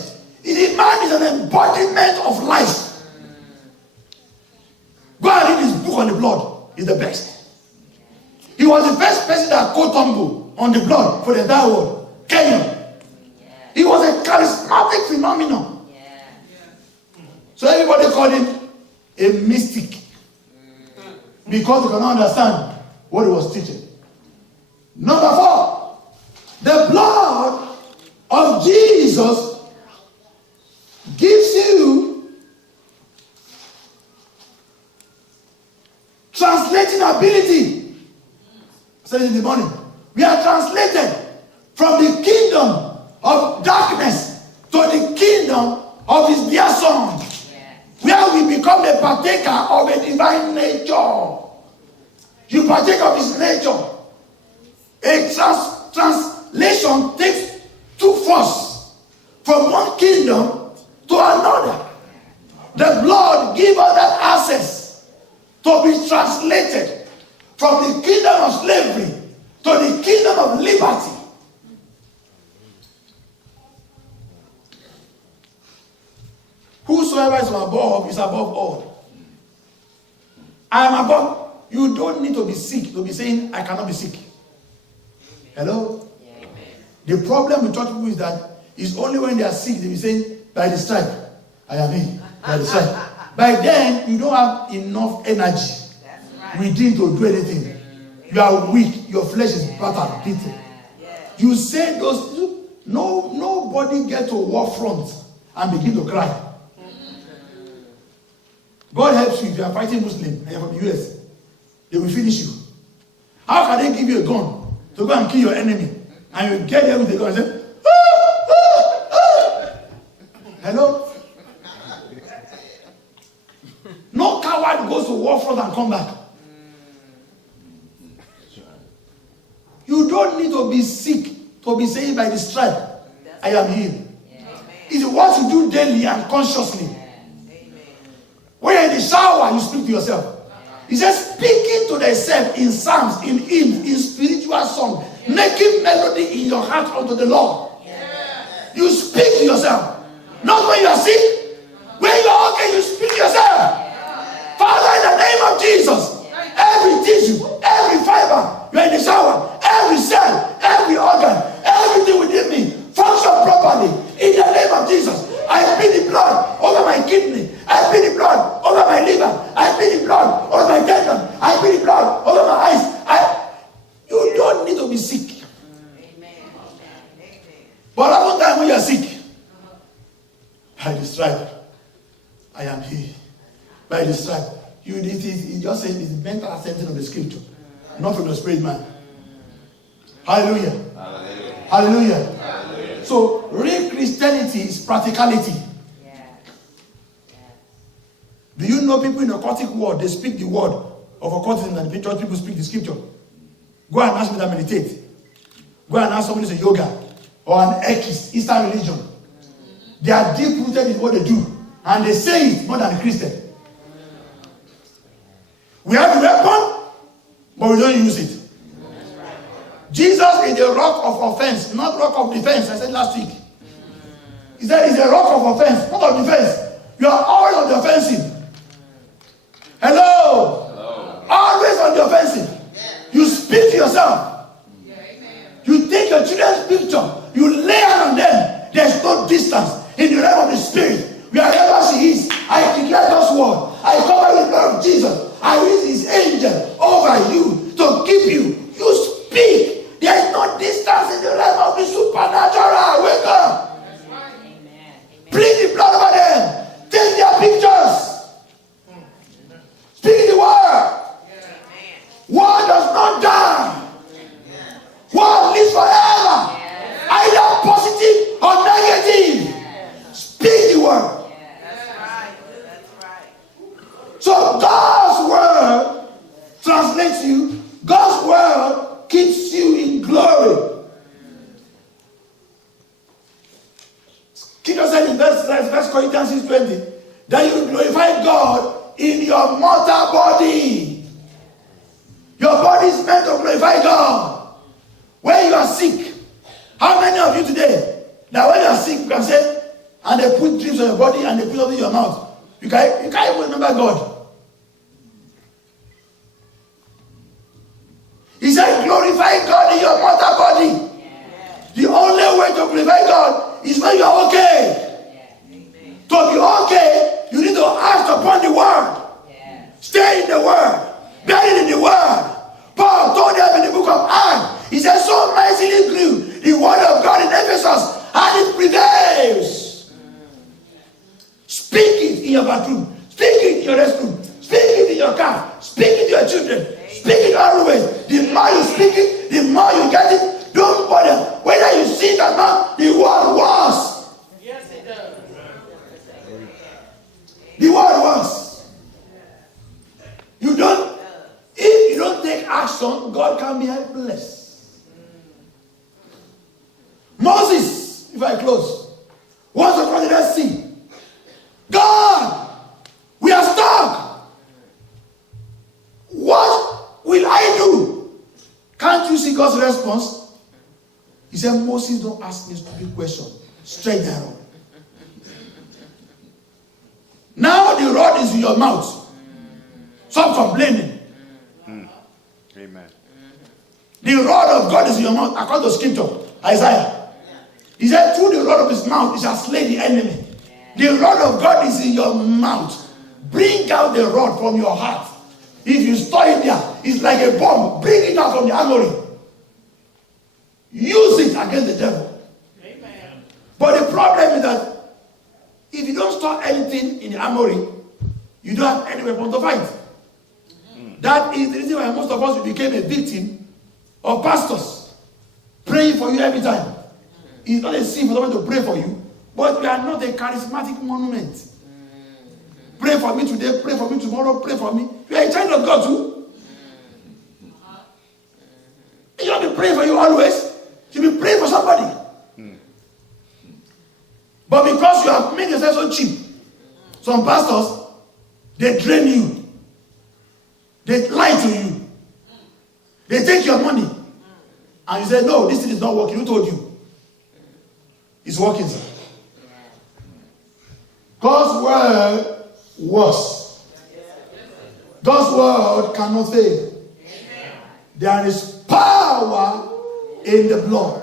The man is an embodiment of life. Go and read his book on the blood. It's the best. He was the first person that caught tumble on the blood for the entire world. Kenyon. He was a charismatic phenomenon. So everybody called him a mystic. Because they cannot understand what he was teaching. Number 4. The blood of Jesus gives you translating ability. I said it in the morning. We are translated from the kingdom of darkness to the kingdom of his dear son. Where we become a partaker of a divine nature. You partake of his nature. A translation takes 2 forces from one kingdom to another. The blood gives us that access to be translated from the kingdom of slavery to the kingdom of liberty. Whosoever is above all. I am above. You don't need to be sick to be saying, I cannot be sick. Hello? Amen. The problem with church people is that it's only when they are sick they will say, by the stripe, I am healed. By the stripe. By then, you don't have enough energy That's right. within to do anything. You are weak. Your flesh is battered, beaten. You say those, nobody get to war front and begin to cry. God helps you if you are fighting Muslim and you're from the US. They will finish you. How can they give you a gun to go and kill your enemy? And you get there with the gun and say, ah, ah, ah. Hello? No coward goes to war front and come back. You don't need to be sick to be saved by the stripe. I am healed. It's what you do daily and consciously. When you're in the shower, you speak to yourself. He says, speaking to thyself in psalms, in hymns, in spiritual song, making melody in your heart unto the Lord. You speak to yourself. Not when you are sick. When you are okay, you speak to yourself. Father, in the name of Jesus, every tissue, every fiber, you're in the shower, every cell, every organ, everything within me, function properly. In the name of Jesus, I plead the blood over my kidney. I plead the blood over my liver. I plead the blood over my tendon. I plead the blood over my eyes. You don't need to be sick. Amen. But at one time when you are sick, by the stripe, I am healed. By the stripe, it just says it's mental ascension of the scripture, not from the spirit man. Hallelujah. Hallelujah. Hallelujah. Hallelujah. So real Christianity is practicality. Do you know people in the occultic world, they speak the word of occultism and the church people speak the scripture? Go and ask me that meditate. Go and ask somebody to yoga or an Eastern religion. They are deep rooted in what they do. And they say it more than a Christian. We have the weapon, but we don't use it. Jesus is the rock of offense, not rock of defense. I said last week. He said he's a rock of offense, not of defense. You are always on the offensive. Hello? Hello. Always on the offensive. You speak to yourself. You take your children's picture. You lay on them. There's no distance in the realm of the spirit. Wherever she is, I declare God's word. I cover with the blood of Jesus. I release his angel over you to keep you. You speak. There is no distance in the realm of the supernatural. Wake up. Plead the blood over them. Take their pictures. Speak the word. Word does not die. Word lives forever. Either positive or negative. Speak the word. That's right. So translates you, God's word keeps you in glory. King said in First Corinthians 6:20 that you glorify God in your mortal body. Your body is meant to glorify God. When you are sick, how many of you today, now when you are sick, you can say, and they put drips on your body and they put something in your mouth. You can't even remember God. He said, glorify God in your mortal body. The only way to glorify God is when you are okay. To be okay, you need to act upon the word. Stay in the word. Buried in the word. Paul told them in the book of Acts, he said, so mightily grew the word of God in Ephesus, and it prevails. Speak it in your bathroom. Speak it in your restroom. Speak it in your car. Speak it to your children. Speak it always. The more you speak it, the more you get it. Don't bother. Whether you see it or not, the word was. Yes, it does. The word was. If you don't take action, God can be helpless. Moses, if I close, once across the Red Sea, God, we are stuck. What will I do? Can't you see God's response? He said, Moses, don't ask me a stupid question. Straight down. Now the rod is in your mouth. Stop complaining. Amen. The rod of God is in your mouth, according to scripture, Isaiah. He said, through the rod of his mouth, he shall slay the enemy. The rod of God is in your mouth. Bring out the rod from your heart. If you store it there, it's like a bomb. Bring it out from the armory. Use it against the devil. Amen. But the problem is that if you don't store anything in the armory, you don't have any weapon to fight. That is the reason why most of us became a victim of pastors praying for you every time. It's not a sin for someone to pray for you, but we are not a charismatic monument. Pray for me today, pray for me tomorrow, pray for me. You are a child of God too. You don't be praying for you always. You be praying for somebody. But because you have made yourself so cheap, some pastors, they drain you. They lie to you. They take your money. And you say, no, this thing is not working. Who told you? It's working, sir. God's word was. God's word cannot fail. There is power in the blood.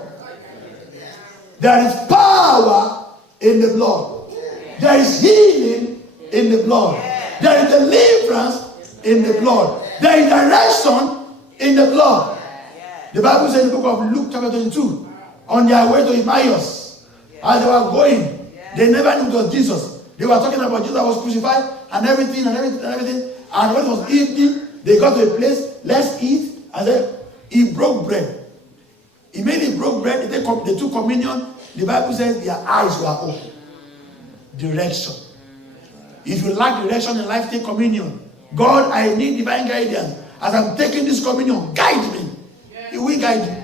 There is power in the blood. There is healing in the blood. There is deliverance in the blood. There is direction in the blood. The Bible says in the book of Luke chapter 22, on their way to Emmaus, as they were going, they never knew it was Jesus. They were talking about Jesus was crucified and everything. And when it was evening, they got to a place, let's eat. And then he broke bread. Immediately broke bread, they took communion. The Bible says their eyes were open. Direction. If you lack direction in life, take communion. God, I need divine guidance. As I'm taking this communion, guide me. He will guide you.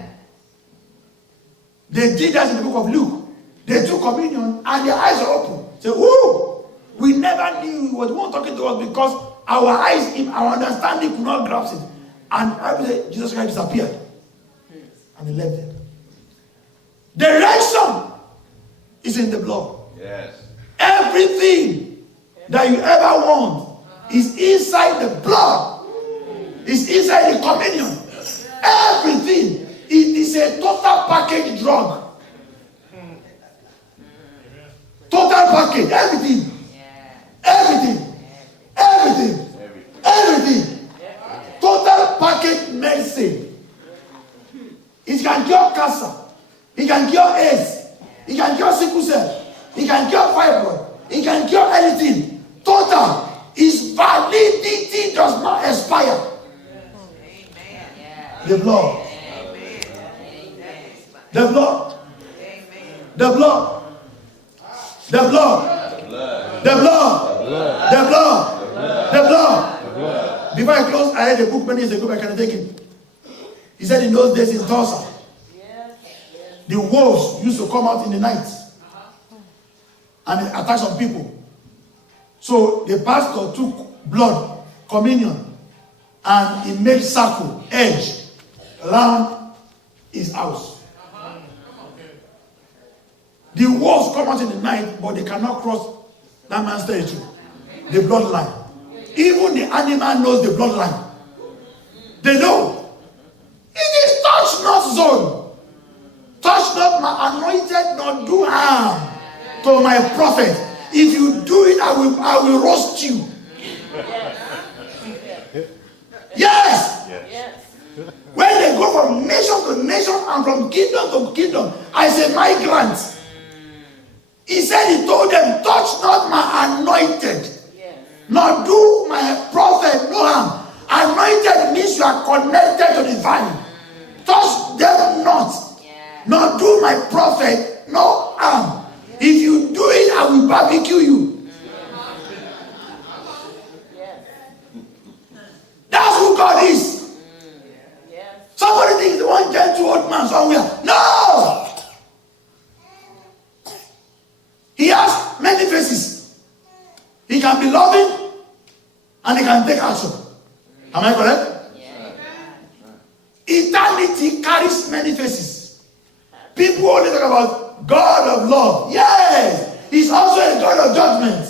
They did that in the book of Luke. They took communion and their eyes are open. Say, whoo! We never knew he was one talking to us because our eyes, our understanding could not grasp it. And the Bible says Jesus Christ disappeared. And he left them. Direction is in the blood. Yes. Everything that you ever want is inside the blood. It's inside the communion. Everything. It is a total package drug. Total package. Everything. Everything. Everything. Everything. Total package medicine. It can cure cancer. It can cure AIDS. It can cure sickle cell. It can cure fibroid. It can cure anything. Total. Its validity does not expire. The blood. The blood. The blood. The blood. The blood. The blood. The blood. Before I close, I read a book many years ago by Kenneth Hagin. He said in those days in Tulsa, the wolves used to come out in the night and attack some people. So the pastor took blood, communion, and he made circle, edge, around his house. The wolves come out in the night, but they cannot cross that man's territory, the bloodline. Even the animal knows the bloodline. They know. It is touch not zone. Touch not my anointed, nor do harm to my prophet. If you do it, I will roast you. Yes. When they go from nation to nation and from kingdom to kingdom, as a migrant, he said, he told them, touch not my anointed, nor do my prophet no harm. Anointed means you are connected to the vine. Touch them not, nor do my prophet no harm. If you do it, I will barbecue you. That's who God is. Somebody thinks the one gentle old man somewhere. No! He has many faces. He can be loving and he can take action. Am I correct? Eternity carries many faces. People only talk about God of love. Yes, he's also a God of judgment.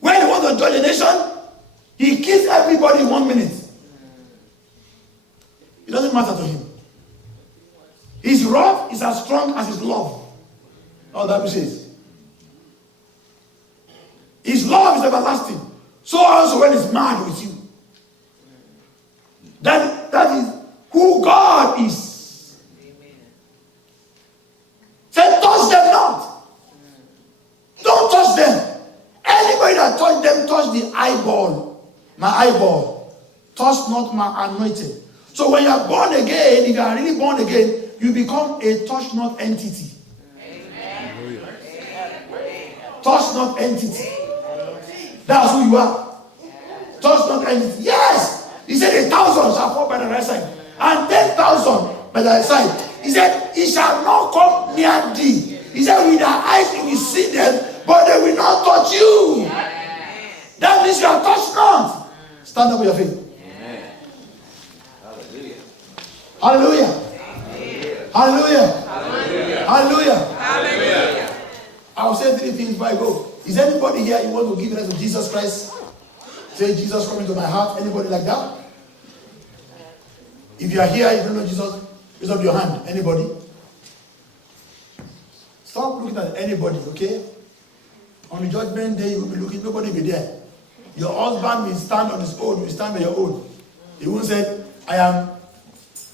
When he wants to judge a nation, he kills everybody in 1 minute. It doesn't matter to him. His wrath is as strong as his love. All that Bible says. His love is everlasting. So also when he's mad with you. That is who God is. Say, touch them not. Don't touch them. Anybody that touch them, touch the eyeball. My eyeball. Touch not my anointed. So when you are born again, if you are really born again, you become a touch not entity. Amen. Touch not entity. That's who you are. Touch not entity. Yes. He said 1,000 shall fall by the right side, and 10,000 by the right side. He said, it shall not come near thee. He said, with our eyes you will see them, but they will not touch you. That means you are touched not. Stand up with your feet. Hallelujah. Hallelujah. Hallelujah. Hallelujah. Hallelujah. I'll say 3 things before I go. Is anybody here you want to give it to Jesus Christ? Say, Jesus, come into my heart. Anybody like that? If you are here, you don't know Jesus, raise up your hand. Anybody? Stop looking at anybody, okay? On the judgment day, you will be looking, nobody will be there. Your husband will stand on his own, will stand by your own. He won't say, I am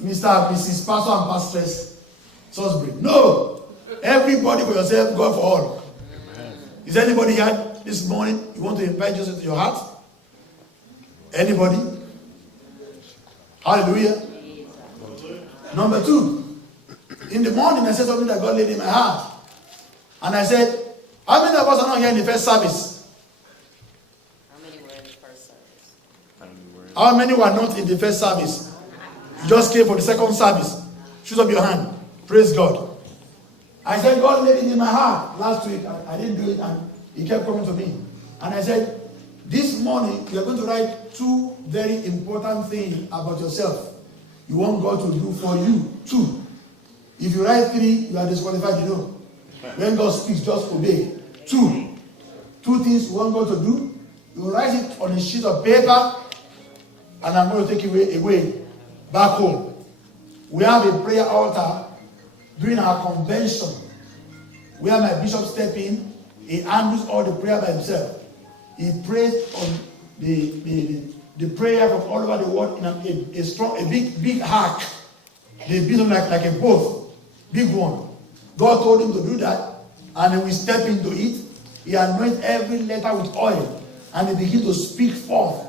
Mr. and Mrs. Pastor and Pastoress Salisbury. No. Everybody for yourself, God for all. Amen. Is anybody here this morning? You want to invite Jesus into your heart? Anybody? Hallelujah. Number 2. In the morning, I said something that God laid in my heart. And I said, how many of us are not here in the first service? How many were in the first service? How many were not in the first service? You just came for the second service. Shoot up your hand. Praise God. I said, God laid it in my heart last week. I didn't do it, and He kept coming to me. And I said, this morning, you are going to write 2 very important things about yourself. You want God to do for you. 2. If you write 3, you are disqualified, you know. When God speaks, just obey. 2 things you want God to do. You write it on a sheet of paper, and I'm going to take it away back home. We have a prayer altar during our convention where my bishop steps in. He handles all the prayer by himself. He prays on the prayer from all over the world in a big ark. They build like a boat, big one. God told him to do that, and then we step into it. He anoints every letter with oil, and he begins to speak forth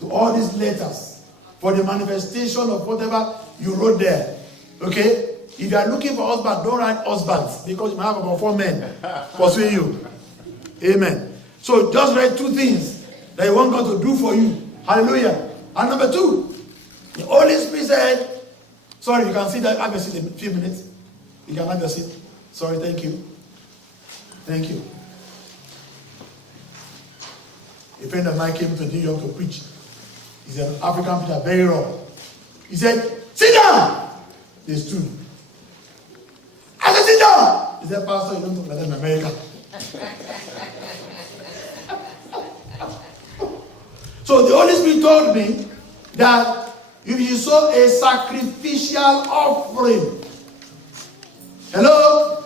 to all these letters for the manifestation of whatever you wrote there. Okay? If you are looking for husband, don't write husbands, because you might have about 4 men pursuing you. Amen. So just write 2 things. that you want God to do for you. Hallelujah. And number 2, the Holy Spirit said, sorry, you can see that. Have a seat in a few minutes. You can have your seat. Sorry, thank you. Thank you. A friend of mine came to New York to preach. He's an African preacher, very raw. He said, sit down! They stood. I said, sit down! He said, Pastor, you don't talk like that in America. So the Holy Spirit told me that if you sow a sacrificial offering, hello?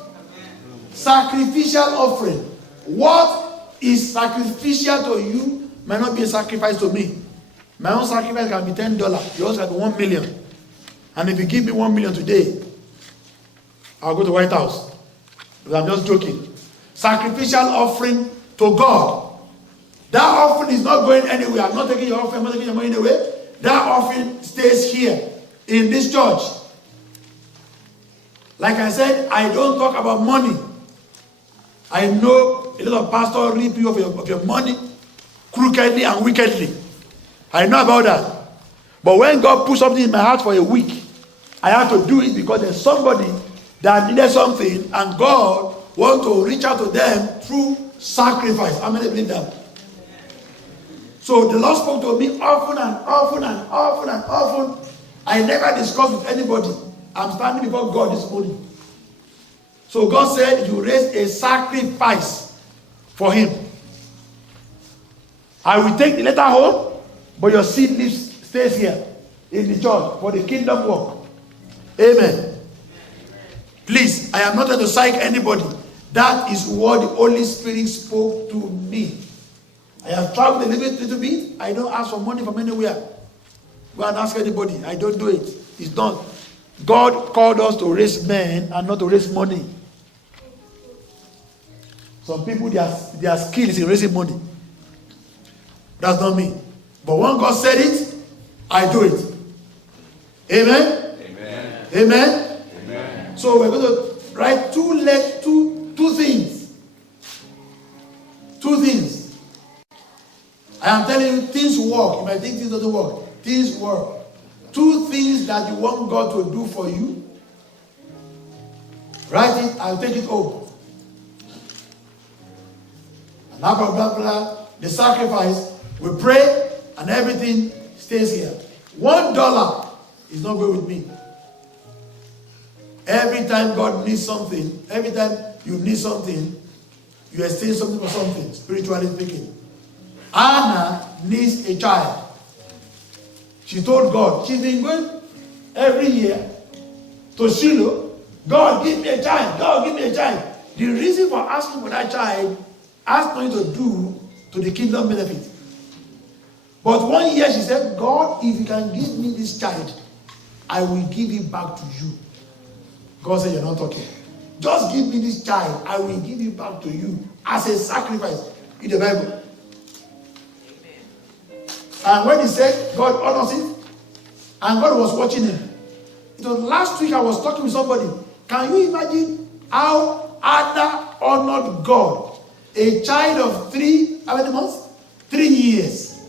Sacrificial offering. What is sacrificial to you might not be a sacrifice to me. My own sacrifice can be $10. Yours can be 1 million. And if you give me 1 million today, I'll go to White House. But I'm just joking. Sacrificial offering to God. That offering is not going anywhere. I'm not taking your offering. I'm not taking your money away. That offering stays here in this church. Like I said, I don't talk about money. I know a lot of pastors reap you of your money crookedly and wickedly. I know about that. But when God put something in my heart for a week, I have to do it because there's somebody that needed something and God wants to reach out to them through sacrifice. How many believe that? So the Lord spoke to me often and often and often and often. I never discussed with anybody. I'm standing before God this morning. So God said, you raise a sacrifice for him. I will take the letter home, but your seed stays here in the church for the kingdom work. Amen. Please, I am not going to psych anybody. That is what the Holy Spirit spoke to me. I have traveled a little bit. I don't ask for money from anywhere. Go and ask anybody. I don't do it. It's done. God called us to raise men and not to raise money. Some people, their skill is in raising money. That's not me. But when God said it, I do it. Amen? Amen. Amen? Amen. So we're going to write two things. Two things. I am telling you, things work. You might think things doesn't work. Things work. 2 things that you want God to do for you. Write it, I'll take it home. And blah, blah, blah, blah. The sacrifice, we pray, and everything stays here. $1 is not going with me. Every time God needs something, every time you need something, you exchange something for something, spiritually speaking. Anna needs a child. She told God, she's been going every year to Shiloh, God, give me a child. God, give me a child. The reason for asking for that child has nothing to do to the kingdom benefit. But one year she said, God, if you can give me this child, I will give it back to you. God said, you're not talking. Just give me this child, I will give it back to you as a sacrifice. In the Bible. And when he said, God honors it, and God was watching him. It was last week I was talking with somebody. Can you imagine how Anna honored God? A child of 3, how many months? 3 years.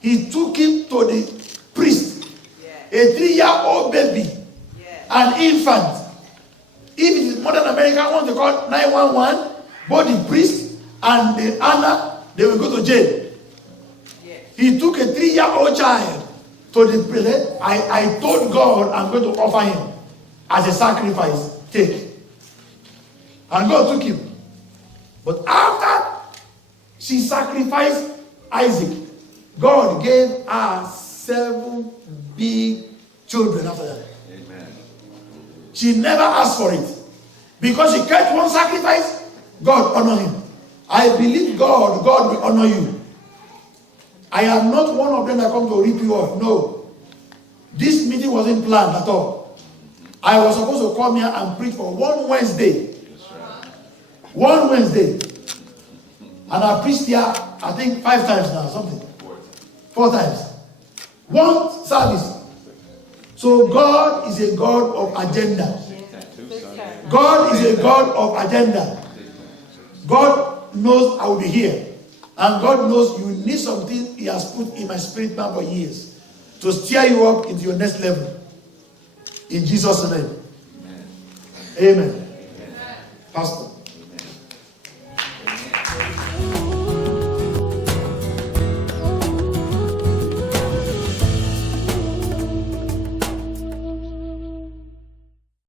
He took him to the priest. A 3-year-old baby. An infant. If it is modern America, want to call 911, both the priest and the Anna, they will go to jail. He took a 3-year-old child to the priest. I told God I'm going to offer him as a sacrifice. Take. And God took him. But after she sacrificed Isaac, God gave her 7 big children after that. Amen. She never asked for it. Because she kept one sacrifice, God honored him. I believe God will honor you. I am not one of them that come to rip you off. No. This meeting wasn't planned at all. I was supposed to come here and preach for one Wednesday. One Wednesday. And I preached here, I think 5 times now, something. 4 times. One service. So God is a God of agenda. God is a God of agenda. God knows I will be here. And And God knows you need something He has put in my spirit man for years to steer you up into your next level. In Jesus' name. Amen. Pastor.